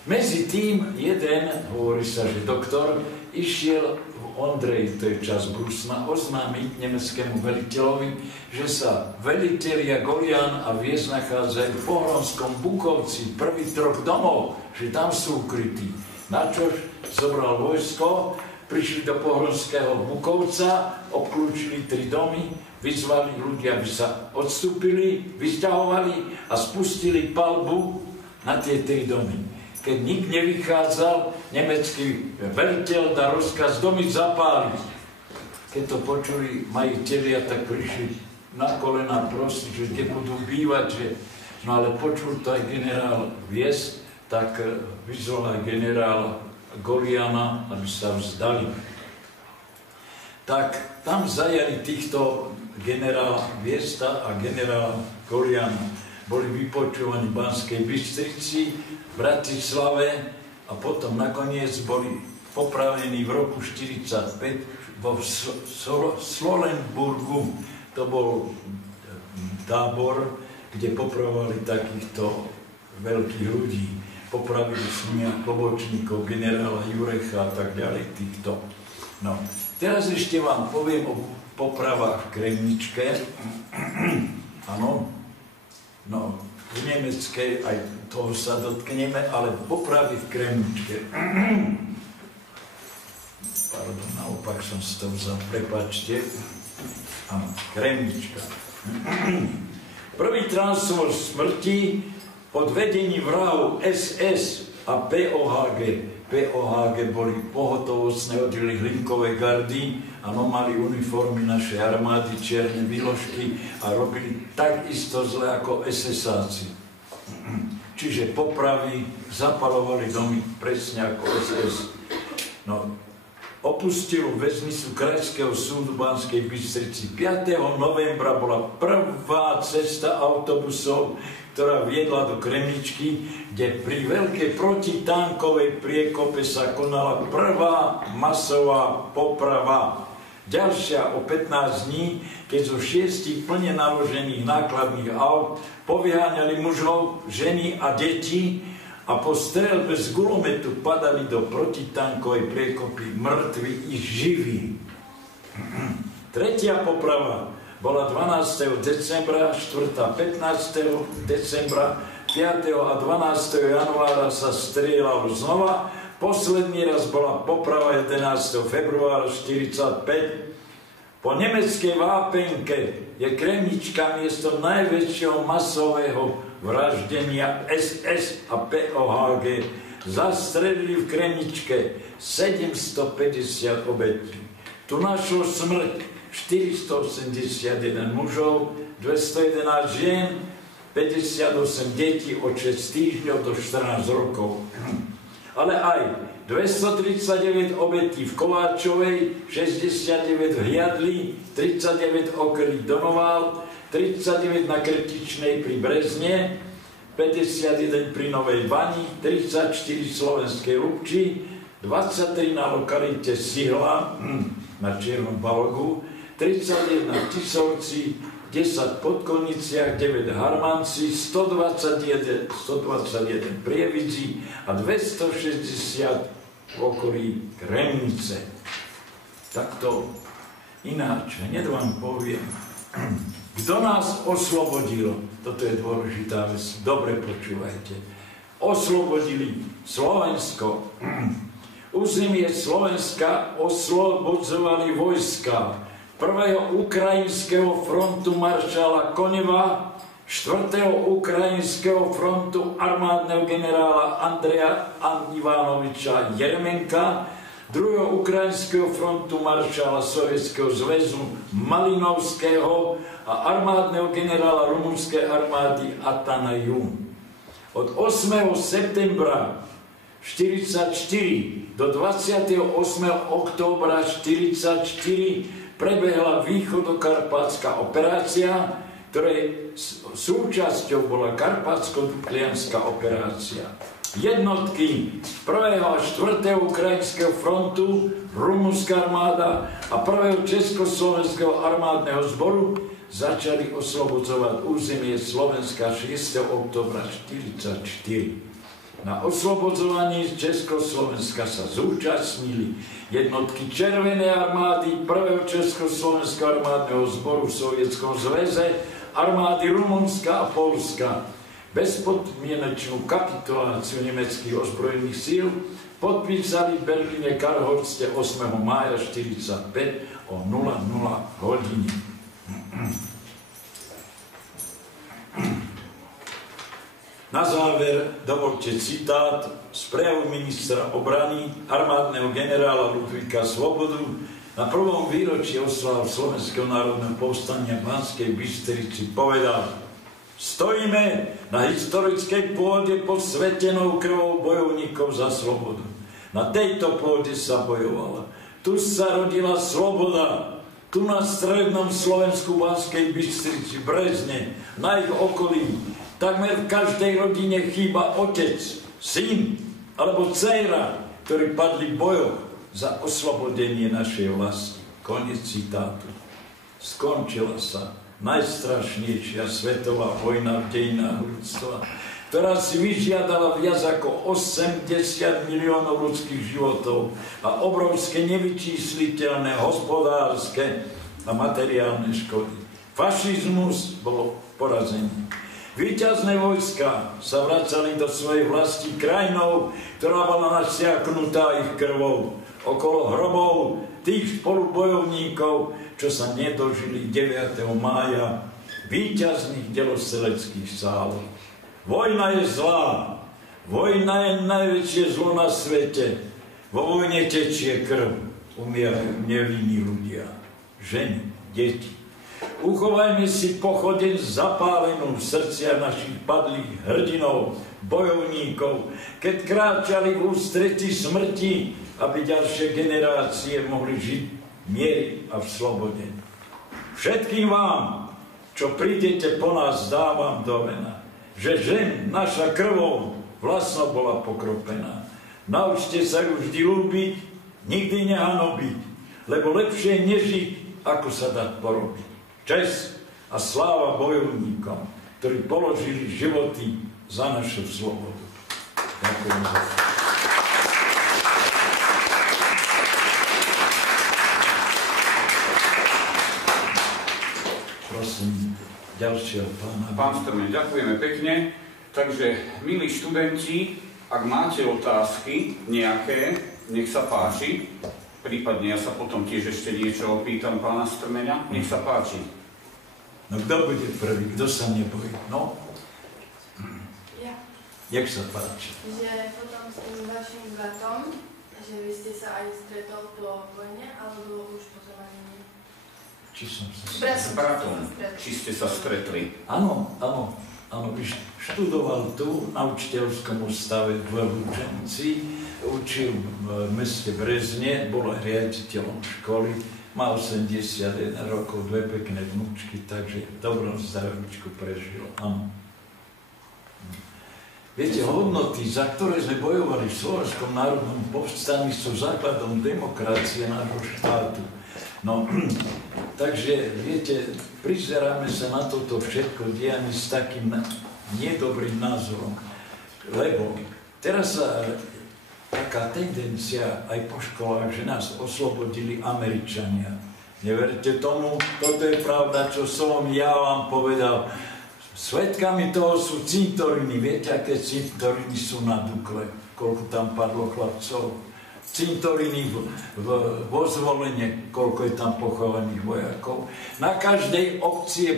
Medzi tým jeden, hovorí sa, že doktor, išiel v Ondrej, to je čas Brusna, oznámiť nemeckému veliteľovi, že sa velitelia Golián a Viest nachádzajú v Pohronskom Bukovci, prvý troch domov, že tam sú ukrytí. Načož zobral vojsko, prišli do Pohronského Bukovca, obklúčili 3 domy, vyzvali ľudia, aby sa odstúpili, vysťahovali a spustili palbu na tie 3 domy. Keď nik nevychádzal, nemecký veliteľ dá rozkaz domy zapáliť. Keď to počuli majitelia, tak prišli na kolena prosiť, že kde budú bývať. No ale počul to aj generál Viest, tak vyzval aj generála Goliána, aby sa vzdali. Tak tam zajali týchto generála Viesta a generála Goliána. Boli vypočúvaní v Banskej Bystrici, v Bratislave a potom nakoniec boli popravení v roku 1945 vo Slolenburgu. To bol tábor, kde popravovali takýchto veľkých ľudí. Popravili s nimi klobočníkov, generála Jurecha a tak ďalej týchto. No, teraz ešte vám poviem o popravách v Kremničke. Áno, no, v nemeckej aj toho sa dotkneme, ale popravy v Kremničke. Pardon, naopak som si to vzal, prepáčte. Áno, Kremnička. Prvý transfer smrti pod vedením vrahov SS a POHG. POHG boli pohotovostné oddely Hlinkovej gardy, áno, mali uniformy našej armády, čierne výložky a robili takisto zle ako SS-áci. Čiže popravy, zapalovali domy presne ako SS. No, opustil väznicu Krajského súdu Banskej Bystrici. 5. novembra bola prvá cesta autobusov, ktorá viedla do Kremničky, kde pri veľkej protitankovej priekope sa konala prvá masová poprava. Ďalšia o 15 dní, keď zo 6 plne naložených nákladných aut povyháňali mužov, ženy a deti a po streľbe z gulometu padali do protitankovej priekopy mŕtvi i živí. Tretia poprava bola 12. decembra, 4. 15. decembra, 5. a 12. januára sa strieľalo znova. Posledný raz bola poprava 11. februára 1945. Po nemeckej vápenke je Kremnička miesto najväčšieho masového vraždenia SS a POHG. Zastrelili v Kremničke 750 obetí. Tu našlo smrť 481 mužov, 211 žien, 58 detí od 6 týždňov do 14 rokov. Ale aj 239 obetí v Kováčovej, 69 v Hliadli, 39 okolí Donoval, 39 na Krtičnej pri Brezne, 51 pri Novej Bani, 34 v Slovenskej Lubči, 23 na lokalite Sihla na Čiernom Balogu, 31 v Tisovci, 10 v Podkoniciach, 9 Harmanci, 121 Prievidzi a 260 v okolí Kremnice. Takto ináč, hneď vám poviem, kto nás oslobodil, toto je dôležitá vec, dobre počúvajte, oslobodili Slovensko, územie Slovenska oslobodzovali vojska 1. Ukrajinského frontu maršála Koneva, 4. Ukrajinského frontu armádneho generála Andreja Ivanoviča Jeremenka, 2. Ukrajinského frontu maršála Sovietskeho zväzu Malinovského a armádneho generála rumunskej armády Atana Jun. Od 8. septembra 1944 do 28. októbra 1944 prebehla východokarpátska operácia, ktorej súčasťou bola Karpátsko-Duklianská operácia. Jednotky 1. a 4. Ukrajinského frontu, rumunská armáda a 1. Československého armádneho zboru začali oslobodzovať územie Slovenska 6. októbra 1944. Na oslobodzovaní Československa sa zúčastnili jednotky Červenej armády, 1. Československého armádneho zboru v Sovietskom zväze, armády Rumunska a Polska. Bezpodmienečnú kapituláciu nemeckých ozbrojených síl podpísali v Berlíne Karlhorste 8. mája 1945 o 00 hodiny. Na záver dovolte citát z prejavu ministra obrany, armádneho generála Ludvíka Svobodu na prvom výročí osláv Slovenského národného povstania v Banskej Bystrici povedal: stojíme na historickej pôde posvetenou krvou bojovníkov za slobodu. Na tejto pôde sa bojovala. Tu sa rodila sloboda. Tu na strednom Slovensku, Banskej Bystrici, Brezne, na ich okolí, takmer v každej rodine chýba otec, syn alebo dcéra, ktorí padli v bojoch za oslobodenie našej vlasti. Koniec citátu. Skončila sa najstrašnejšia svetová vojna v dejinách ľudstva, ktorá si vyžiadala viac ako 80 miliónov ľudských životov a obrovské nevyčísliteľné hospodárske a materiálne škody. Fašizmus bol porazený. Víťazné vojska sa vracali do svojej vlasti krajinou, ktorá bola nasiaknutá ich krvou, okolo hrobov tých spolubojovníkov, čo sa nedožili 9. mája víťazných delosteleckých sálov. Vojna je zlá. Vojna je najväčšie zlo na svete. Vo vojne tečie krv. Umierajú nevinní ľudia. Ženy, deti. Uchovajme si pochodeň zapálenú v srdciach našich padlých hrdinov, bojovníkov, keď kráčali v ústretí smrti, aby ďalšie generácie mohli žiť v mieri a v slobode. Všetkým vám, čo prídete po nás, dávam do vena, že žen naša krvou vlastno bola pokropená. Naučte sa ju vždy ľúbiť, nikdy nehanobiť, lebo lepšie nežiť, ako sa dať porobiť. Česť a sláva bojovníkom, ktorí položili životy za našu slobodu. Ďakujem za to. Prosím, ďalšieho pána. Pán Strmel, ďakujeme pekne. Takže, milí študenti, ak máte otázky nejaké, nech sa páči. Prípadne ja sa potom tiež ešte niečo opýtam pána Strmeľa. Nech sa páči. No kto bude prvý? Kto sa nebojí? No? Ja. Jak sa páči? Že potom s tým vašim bratom, že vy ste sa aj stretol po vojne, alebo už potom ani nie? Či som sa... S bratom, či ste sa stretli. Áno, študoval tu na učiteľskom ústave v Lučenci, učil v meste Brezne, bol riaditeľom školy, má 81 rokov, 2 pekné vnúčky, takže v dobrom zdravíčku prežil, áno. Viete, hodnoty, za ktoré sme bojovali v Slovenskom národnom povstaní, sú základom demokracie nášho štátu. No, takže, viete, prizeráme sa na toto všetko dianie s takým nedobrým názorom, lebo teraz sa taká tendencia aj po školách, že nás oslobodili Američania. Neverte tomu, toto je pravda, čo som ja vám povedal. Svedkami toho sú cintoriny. Viete, aké cintoriny sú na Dukle? Koľko tam padlo chlapcov? Cintoriny vo Zvolene, koľko je tam pochovaných vojakov. Na každej obci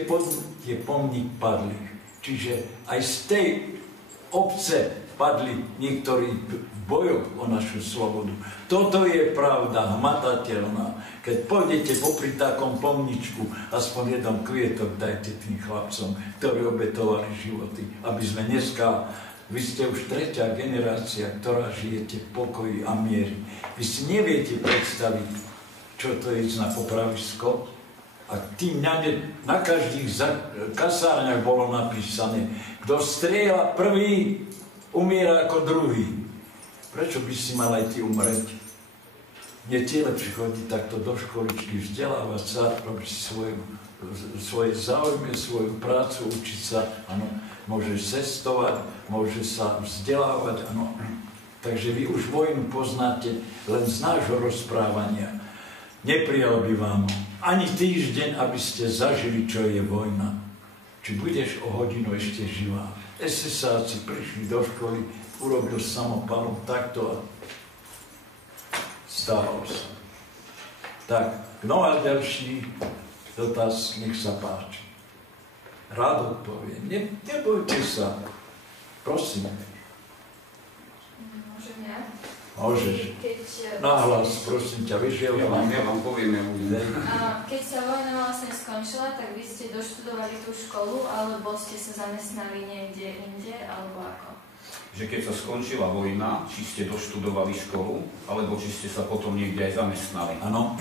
je pomník padlých. Čiže aj z tej obce padli niektorí v bojoch o našu slobodu. Toto je pravda hmatateľná. Keď pôjdete popri takom pomničku, aspoň jeden kvietok dajte tým chlapcom, ktorí obetovali životy, aby sme dneska, vy ste už 3. generácia, ktorá žijete v pokoji a miery. Vy si neviete predstaviť, čo to je ísť na popravisko. A tým na každých kasárniach bolo napísané, kto strieľa prvý, umiera ako druhý. Prečo by si mal aj ty umrieť? Nie ti lepšie chodiť takto do školičky, vzdelávať sa, robiť svoje záujmy, svoju prácu, učiť sa, áno, môžeš cestovať, môžeš sa vzdelávať, áno. Takže vy už vojnu poznáte len z nášho rozprávania. Neprijal by vám ani týždeň, aby ste zažili, čo je vojna. Či budeš o hodinu ešte živá. SS-áci prišli do školy, urobil samopalom takto a stalo sa. Tak, no a ďalší dotaz, nech sa páči. Rád odpoviem. Nebojte sa. Prosím. Môžem ja? Môžeš. Nahlas, prosím ťa, vieš, Ja vám poviem, ja budem. Keď sa vojna vlastne skončila, tak vy ste doštudovali tú školu, alebo ste sa zamestnali niekde inde, alebo ako? Že keď sa skončila vojna, či ste doštudovali školu, alebo či ste sa potom niekde aj zamestnali. Áno,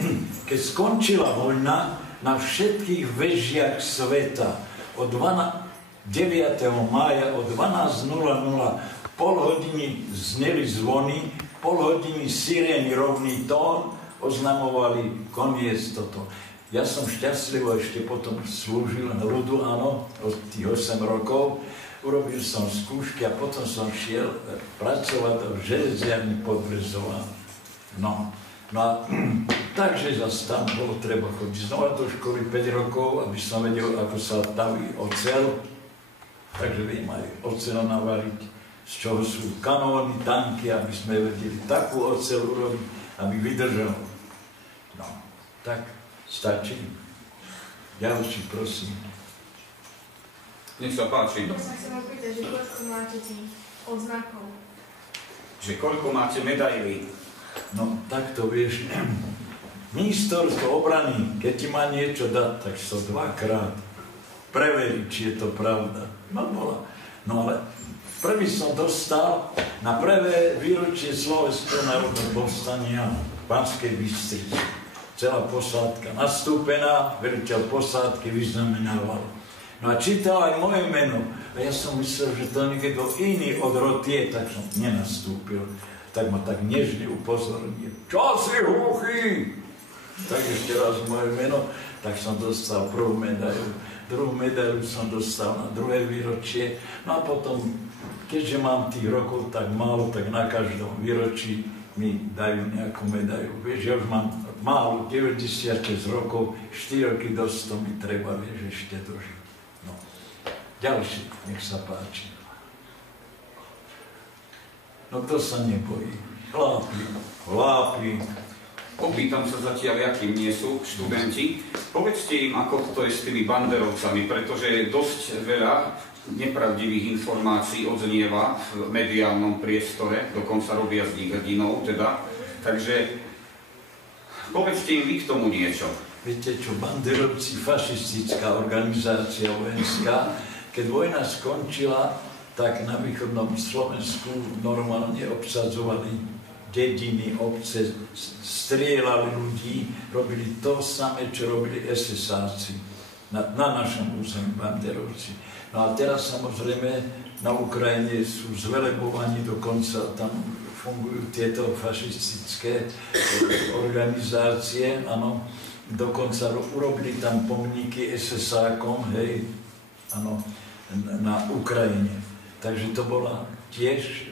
keď skončila vojna, na všetkých vežiach sveta od 9. mája o 12:00 pol hodiny zneli zvony, pol hodiny sirény rovný tón, oznamovali koniec toto. Ja som šťastlivo ešte potom slúžil na ľudu, áno, od tých 8 rokov. Urobil som skúšky a potom som šiel pracovať v železiarni pod Brezová. No a takže zase tam bolo treba chodiť znova do školy 5 rokov, aby som vedel, ako sa taví oceľ. Takže viem aj oceľ navariť, z čoho sú kanóny, tanky, aby sme vedeli takú oceľ urobiť, aby vydržal. No, tak stačí. Ďalší, prosím. Nech sa páči. Ja sa chcem opýtať, že koľko máte tých odznakov? Že koľko máte medailí? No, tak to vieš. Ministerstvo obrany, keď ti má niečo dať, tak sa 2-krát preveriť, či je to pravda. No, bola. No, ale prvý som dostal na prvé výročie Slovenského národného povstania v Banskej Bystrici. Celá posádka nastúpená, veliteľ posádky vyznamenával. No a čítal aj moje meno. A ja som myslel, že to niekto iný od rotie, tak som nenastúpil. Tak ma tak nežne upozornil. Čo si hluchý? Tak ešte raz moje meno, tak som dostal prvú medailu. Druhú medailu som dostal na druhé výročie. No a potom, keďže mám tých rokov tak málo, tak na každom výročí mi dajú nejakú medailu. Vieš, ja už mám málo, 96 rokov, 4 roky do 100 mi treba, vieš, ešte dožiť. No. Ďalší, nech sa páči. No kto sa nebojí? Chlápi. Opýtam sa zatiaľ, akým nie sú študenti. Povedzte im, ako to je s tými banderovcami, pretože je dosť veľa nepravdivých informácií odznieva v mediálnom priestore, dokonca robia z nich hrdinov, teda. Takže povedzte im vy k tomu niečo. Viete čo, banderovci, fašistická organizácia vojenská, keď vojna skončila, tak na východnom Slovensku normálne obsadzovali dediny, obce, strieľali ľudí, robili to samé, čo robili SS-áci na našom území, banderovci. No a teraz samozrejme na Ukrajine sú zvelebovaní, dokonca tam fungujú tieto fašistické organizácie, áno, dokonca urobili tam pomníky SS-ákom, hej, áno, na Ukrajine. Takže to bola tiež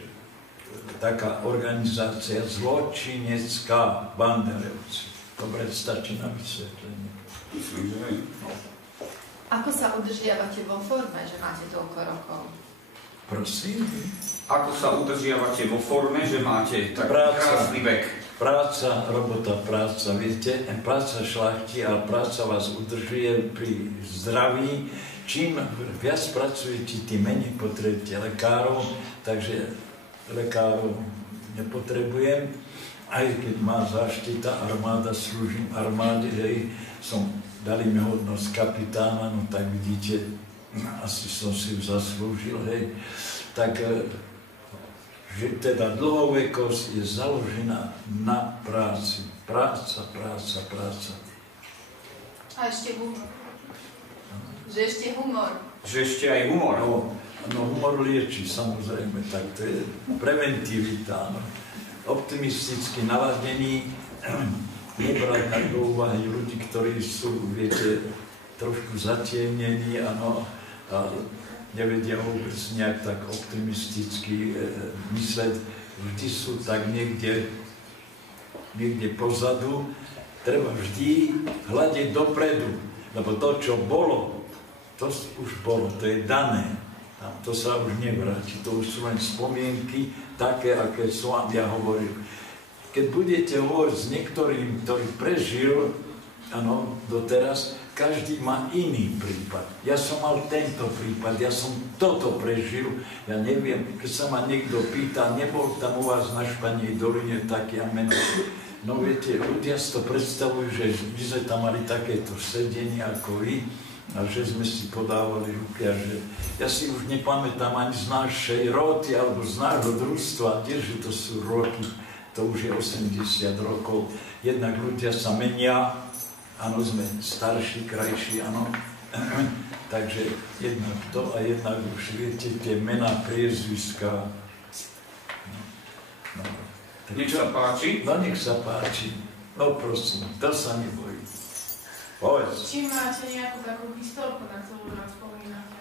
taká organizácia zločinecká, banderovci. Dobre, stačí na vysvetlenie. No. Ako sa udržiavate vo forme, že máte toľko rokov? Prosím? Ako sa udržiavate vo forme, že máte tak krásny vek? Práca, robota, práca. Viete, práca šľachti, ale práca vás udržuje pri zdraví. Čím viac pracujete, tým menej potrebujete lekárov, takže lekárov nepotrebujem, aj keď má záštita armáda, slúžim armáde, hej, dali mi hodnosť kapitána, no tak vidíte, asi som si ju zaslúžil, hej, tak že teda dlhovekosť je založená na práci. Práca, práca, práca. A ešte humor. Že ešte humor. Že ešte aj humor. No humor lieči, samozrejme, tak to je preventivita, no. Optimisticky naladený, nebrať tak do úvahy ľudí, ktorí sú, viete, trošku zatiemnení, áno, a nevedia vôbec nejak tak optimisticky mysleť. Vždy sú tak niekde pozadu. Treba vždy hľadiť dopredu, lebo to, čo bolo, to už bolo, to je dané. To sa už nevráti, to už sú len spomienky, také, aké som ja hovoril. Keď budete hovoriť s niektorým, ktorý prežil, áno, doteraz, každý má iný prípad. Ja som mal tento prípad, ja som toto prežil, ja neviem, keď sa ma niekto pýta, nebol tam u vás na Španej doline taký a meno. No viete, ľudia si to predstavujú, že my sme tam mali takéto sedenie ako vy, a že sme si podávali ruky a že ja si už nepamätám ani z našej roty alebo z nášho družstva, kdeže to sú roky, to už je 80 rokov. Jednak ľudia sa menia, áno, sme starší, krajší, áno. Takže jednak to a jednak už viete tie mená, priezviska. No, nech sa páči? No nech sa páči. No prosím, to sa nebojí. Povedz. Či máte nejakú takú historku, na ktorú rád spomínate?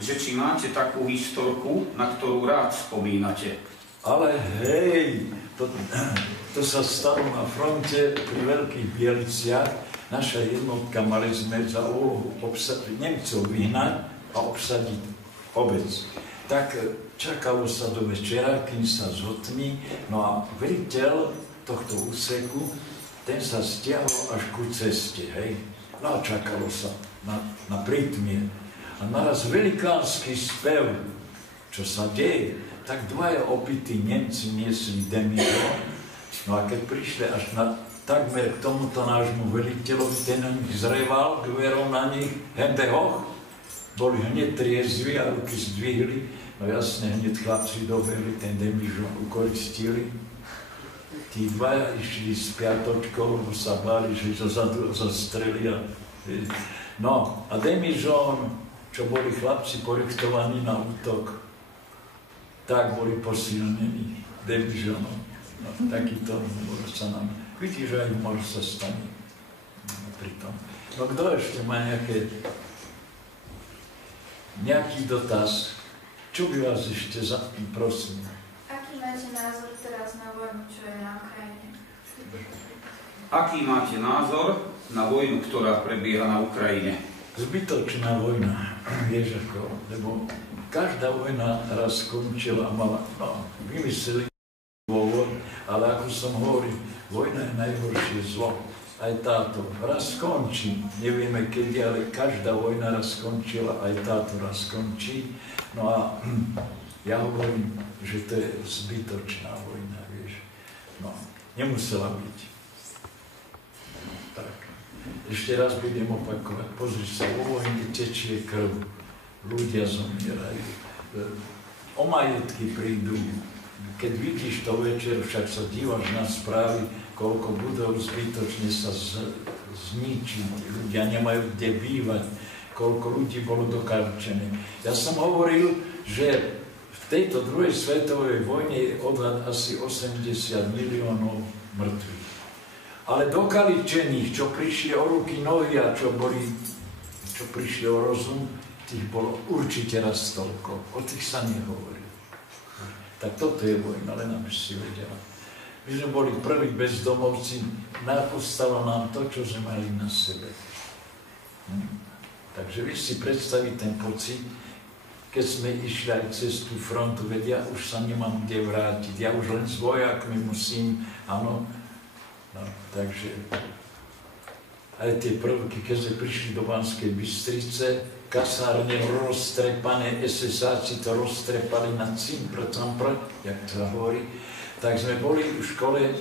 Že či máte takú historku, na ktorú rád spomínate? Ale hej, to sa stalo na fronte pri Veľkých Bieliciach. Naša jednotka, mali sme za úlohu Nemcov vyhnať a obsadiť obec. Tak čakalo sa do večera, kým sa zhotmí, no a veliteľ tohto úseku, ten sa stiahol až ku ceste, hej. No a čakalo sa na prítmie. A naraz velikánsky spev, čo sa deje, tak dvaja opití Nemci niesli demižon. No a keď prišli až takmer k tomuto nášmu veliteľovi, ten na nich zreval, dverou na nich, hende hoch, boli hneď triezvi a ruky zdvihli. No jasne, hneď chlapci dobehli, ten demižon ukoristili. Tí dvaja išli s piatočkou, lebo sa báli, že zozadu zastrelia. No a demižon, čo boli chlapci porichtovaní na útok, tak boli posilnení demižonom. No, takýto humor sa nám... Vidíš, že aj humor sa stane pri tom. No kto ešte má nejaký dotaz? Čo by vás ešte prosím? Aký máte názor teraz na vojnu, čo je na Ukrajine? Aký máte názor na vojnu, ktorá prebieha na Ukrajine? Zbytočná vojna, vieš ako, lebo každá vojna raz skončila a mala, vymysleli dôvod, ale ako som hovoril, vojna je najhoršie zlo. Aj táto raz skončí. Nevieme kedy, ale každá vojna raz skončila, aj táto raz skončí. No a ja hovorím, že to je zbytočná vojna, vieš. No, nemusela byť. Tak. Ešte raz budem opakovať. Pozri sa, vo vojne tečie krv. Ľudia zomierajú. O majetky prídu. Keď vidíš to večer, však sa dívaš na správy, koľko budov zbytočne sa zničí. Ľudia nemajú kde bývať. Koľko ľudí bolo dokarčené. Ja som hovoril, že v tejto druhej svetovej vojne je odhad asi 80 miliónov mŕtvych. Ale dokaličených, čo prišli o ruky, nohy a čo prišli o rozum, tých bolo určite raz toľko. O tých sa nehovorí. Tak toto je vojna, len aby si vedela. My sme boli prví bezdomovci, ostalo nám to, čo sme mali na sebe. Takže vy si predstaviť ten pocit, keď sme išli aj cez tú frontu, veď ja už sa nemám kde vrátiť, ja už len s vojakmi musím, áno. No, takže aj tie prvky, keď sme prišli do Banskej Bystrice, kasárne roztrepané, SS-áci to roztrepali na cimpr, jak to hovorí, tak sme boli v škole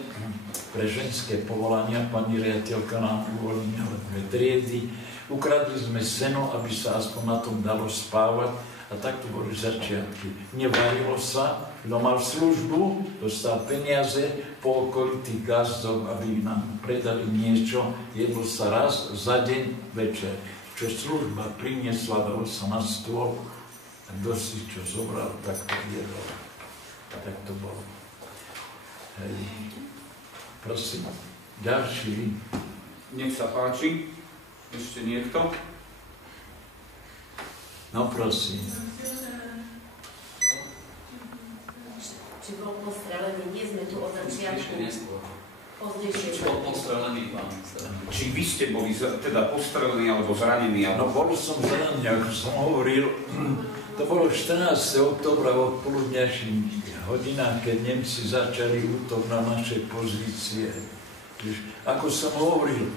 pre ženské povolania, pani riaditeľka nám uvoľnila 2 triedy, ukradli sme seno, aby sa aspoň na tom dalo spávať a tak to boli začiatky. Nevarilo sa, kto mal službu, dostal peniaze po okolitých gazdov, aby nám predali niečo, jedlo sa raz za deň večer. Čo služba priniesla, dalo sa na stôl, a kto si čo zobral, tak to jedol. Tak to bolo. Hej. Prosím, ďalší. Nech sa páči. Ešte niekto? No prosím. Či bol postrelený? Nie sme tu od začiatku. Pozdejšie. Či bol postrelený pán? Či vy ste boli teda postrelení alebo zranení? No bol som zranený, ako som hovoril. To bolo 14. októbra v odpoludňajších hodinách, keď Nemci začali útok na naše pozície. Ako som hovoril,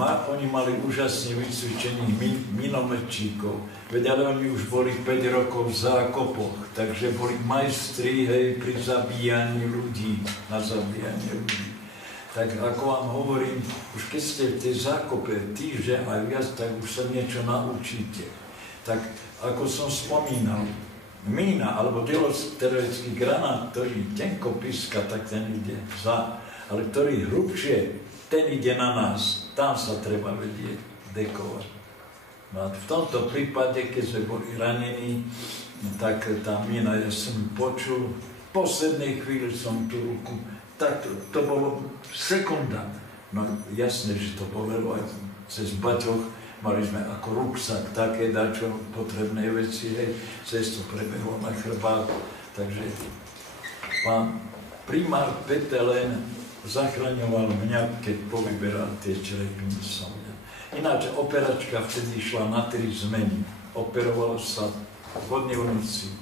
oni mali úžasne vycvičených minometčíkov, veď ale oni už boli 5 rokov v zákopoch, takže boli majstri, hej, pri zabíjaní ľudí, na zabíjanie ľudí. Tak ako vám hovorím, už keď ste v tej zákope týždeň aj viac, tak už sa niečo naučíte. Tak ako som spomínal, mína alebo delostrelecký granát, ktorý tenko píska, tak ten ide za, ale ktorý hrubšie, ten ide na nás. Tam sa treba vedieť dekovať. No a v tomto prípade, keď sme boli ranení, tak tá mína, ja som ju počul, v poslednej chvíli som tú ruku, tak to bolo sekunda. No jasné, že to bolelo aj cez baťoch, mali sme ako ruksak, také dačo, potrebné veci, hej, cez to prebehlo na chrbát, takže pán primár Petelen zachraňoval mňa, keď povyberal tie črepiny som mňa. Ináč operačka vtedy išla na 3 zmeny. Operovalo sa v noci.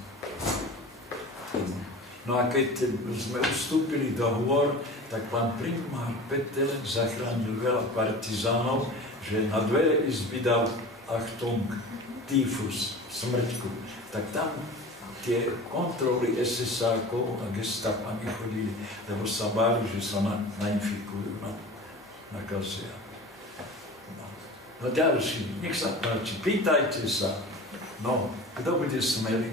No a keď sme ustúpili do hôr, tak pán primár Petelen zachránil veľa partizánov, že na dvere izby dal Achtung, tyfus, smrťku. Tak tam tie kontroly SS-ákov a gestapa nechodili, lebo sa báli, že sa nainfikujú, nakazia. No ďalší, nech sa páči, pýtajte sa. No, kto bude smelý?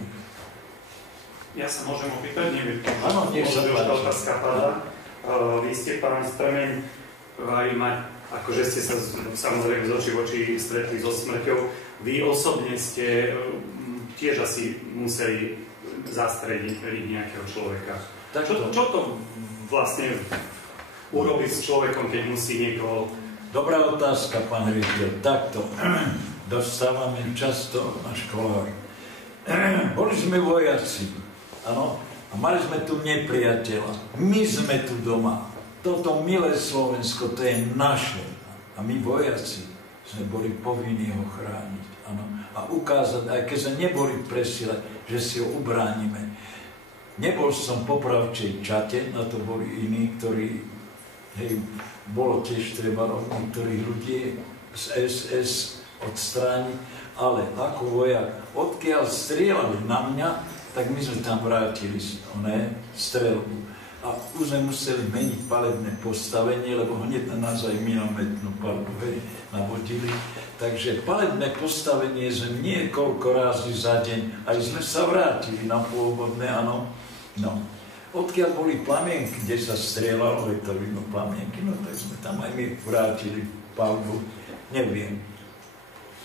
Ja sa môžem opýtať, neviem. Áno, nech sa páči. Otázka padá. Vy ste, pán Stremeň, akože ste sa samozrejme z očí v oči stretli so smrťou. Vy osobne ste tiež asi museli zastrediť nejakého človeka. Čo to vlastne urobiť s človekom, keď musí niekoho... Dobrá otázka, pán riaditeľ. Takto. Dostávame často na školách. Boli sme vojaci, áno, a mali sme tu nepriateľa. My sme tu doma. Toto milé Slovensko, to je naše. A my vojaci sme boli povinní ho chrániť, áno. A ukázať, aj keď sme neboli presile, že si ho ubránime. Nebol som po pravčej čate, na to boli iní, ktorí, hej, bolo tiež treba niektorých ľudí z SS odstrániť, ale ako vojak, odkiaľ strieľali na mňa, tak my sme tam vrátili strelbu. A už sme museli meniť palebné postavenie, lebo hneď na nás aj minometnú palbu navodili. Takže palebné postavenie sme niekoľko razy za deň, aj sme sa vrátili na pôvodné, áno. No. Odkiaľ boli plamienky, kde sa strieľalo, je to vidno plamienky, no tak sme tam aj my vrátili palbu. Neviem,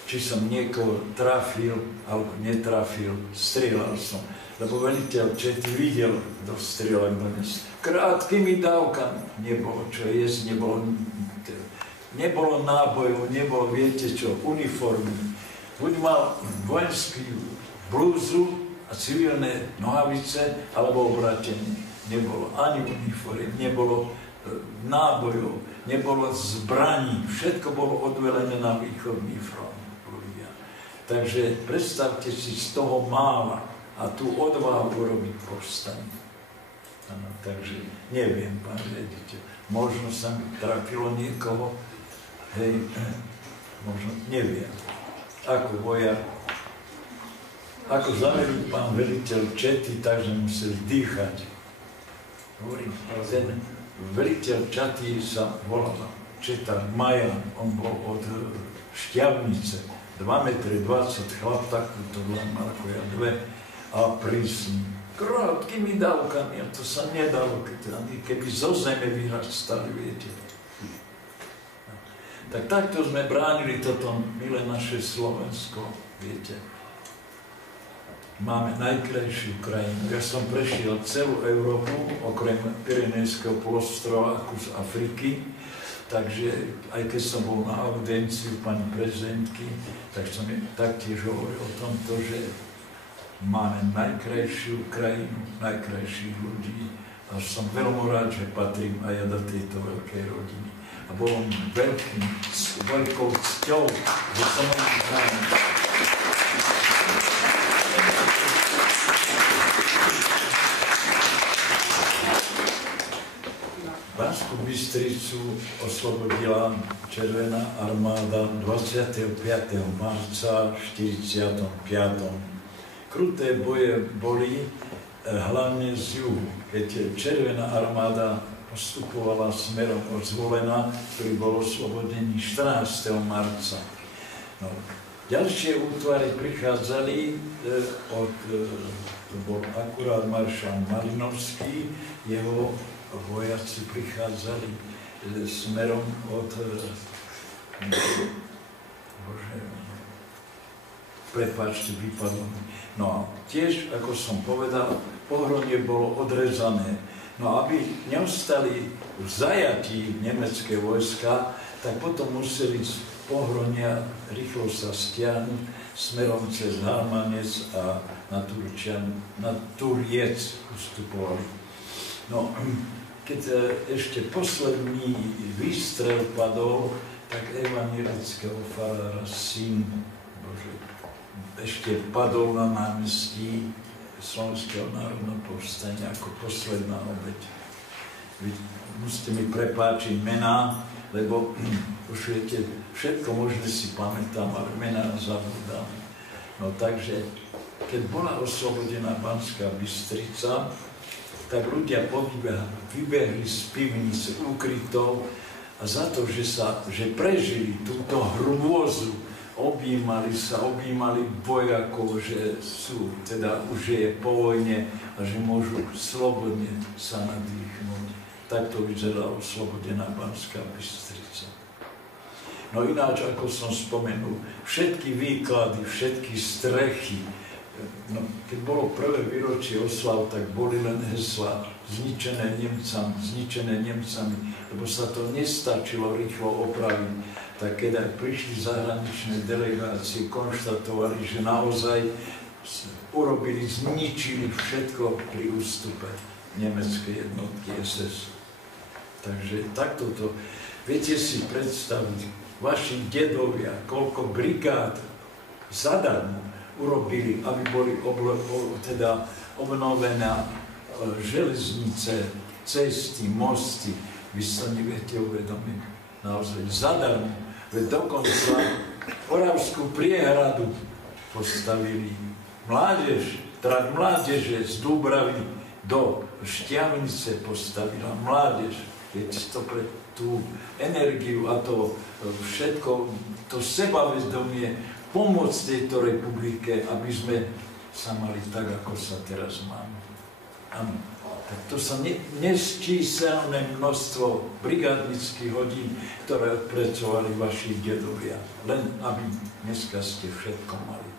či som niekoho trafil, alebo netrafil, strieľal som. Lebo veliteľ čety videl, kto strieľal dnes. Krátkými dávkami nebolo čo jesť, nebolo nábojov, nebolo, viete čo, uniformy. Buď mal vojenský blúzu a civilné nohavice, alebo obratenie. Nebolo ani uniformy, nebolo nábojov, nebolo zbraní. Všetko bolo odvelené na východný front. Takže predstavte si z toho mála a tú odvahu urobiť povstanie. Ano, takže neviem, pán riaditeľ, možno sa mi trafilo niekoho, hej, možno, neviem, ako vojak. Ako zavelil pán veliteľ čety, takže museli dýchať. Hovorím, ten veliteľ čety sa volal četa Majan, on bol od Šťavnice, 2,20 m, chlap takúto len mal ako ja, a prísny. Krátkými dávkami, a to sa nedalo, keby zo zeme vyrastali, viete. Tak takto sme bránili toto milé naše Slovensko, viete. Máme najkrajšiu krajinu. Ja som prešiel celú Európu, okrem Pyrenejského polostrova, kus Afriky, takže aj keď som bol na audienciu pani prezidentky, tak som taktiež hovoril o tomto, že máme najkrajšiu krajinu, najkrajších ľudí a som veľmi rád, že patrím aj ja do tejto veľkej rodiny. A bolo mi veľkou cťou, že som vám krajinu. Banskú Bystricu oslobodila Červená armáda 25. marca 45. Kruté boje boli hlavne z juhu, keď Červená armáda postupovala smerom od Zvolena, ktorý bol oslobodený 14. marca. No, ďalšie útvary prichádzali to bol akurát maršal Malinovský, jeho vojaci prichádzali smerom od prepáčte, vypadlo. No a tiež, ako som povedal, Pohronie bolo odrezané. No aby neostali v zajatí nemecké vojska, tak potom museli z Pohronia rýchlo sa stiahnuť smerom cez Harmanec a na Turiec ustupovali. No, keď ešte posledný výstrel padol, tak evangelického farára syn ešte padol na námestí Slovenského národného povstania ako posledná obeť. Vy musíte mi prepáčiť mená, lebo už viete, všetko možné si pamätám, ale mená zabudám. No takže, keď bola oslobodená Banská Bystrica, tak ľudia vybehli z pivnice úkrytov a za to, že prežili túto hrôzu, objímali vojakov, že sú, teda už je po vojne a že môžu slobodne sa nadýchnúť. Takto vyzerala oslobodená Banská Bystrica. No ináč, ako som spomenul, všetky výklady, všetky strechy, no, keď bolo prvé výročie oslav, tak boli len heslá zničené Nemcami, lebo sa to nestačilo rýchlo opraviť. Tak keď aj prišli zahraničné delegácie, konštatovali, že naozaj zničili všetko pri ústupe nemeckej jednotky SS. Takže takto to, viete si predstaviť, vaši dedovia, koľko brigád zadarmo urobili, aby boli obnovená železnice, cesty, mosty, vy si to neviete uvedomiť. Naozaj zadarmo. Veď dokonca Oravskú priehradu postavili trať mládeže z Dúbravy do Štiavnice postavila mládež. Viete to pre tú energiu a to všetko, to sebavedomie pomôcť tejto republike, aby sme sa mali tak, ako sa teraz máme. Áno. Tak to sa nesčíselné množstvo brigádnických hodín, ktoré odpracovali vaši dedovia. Len aby dneska ste všetko mali.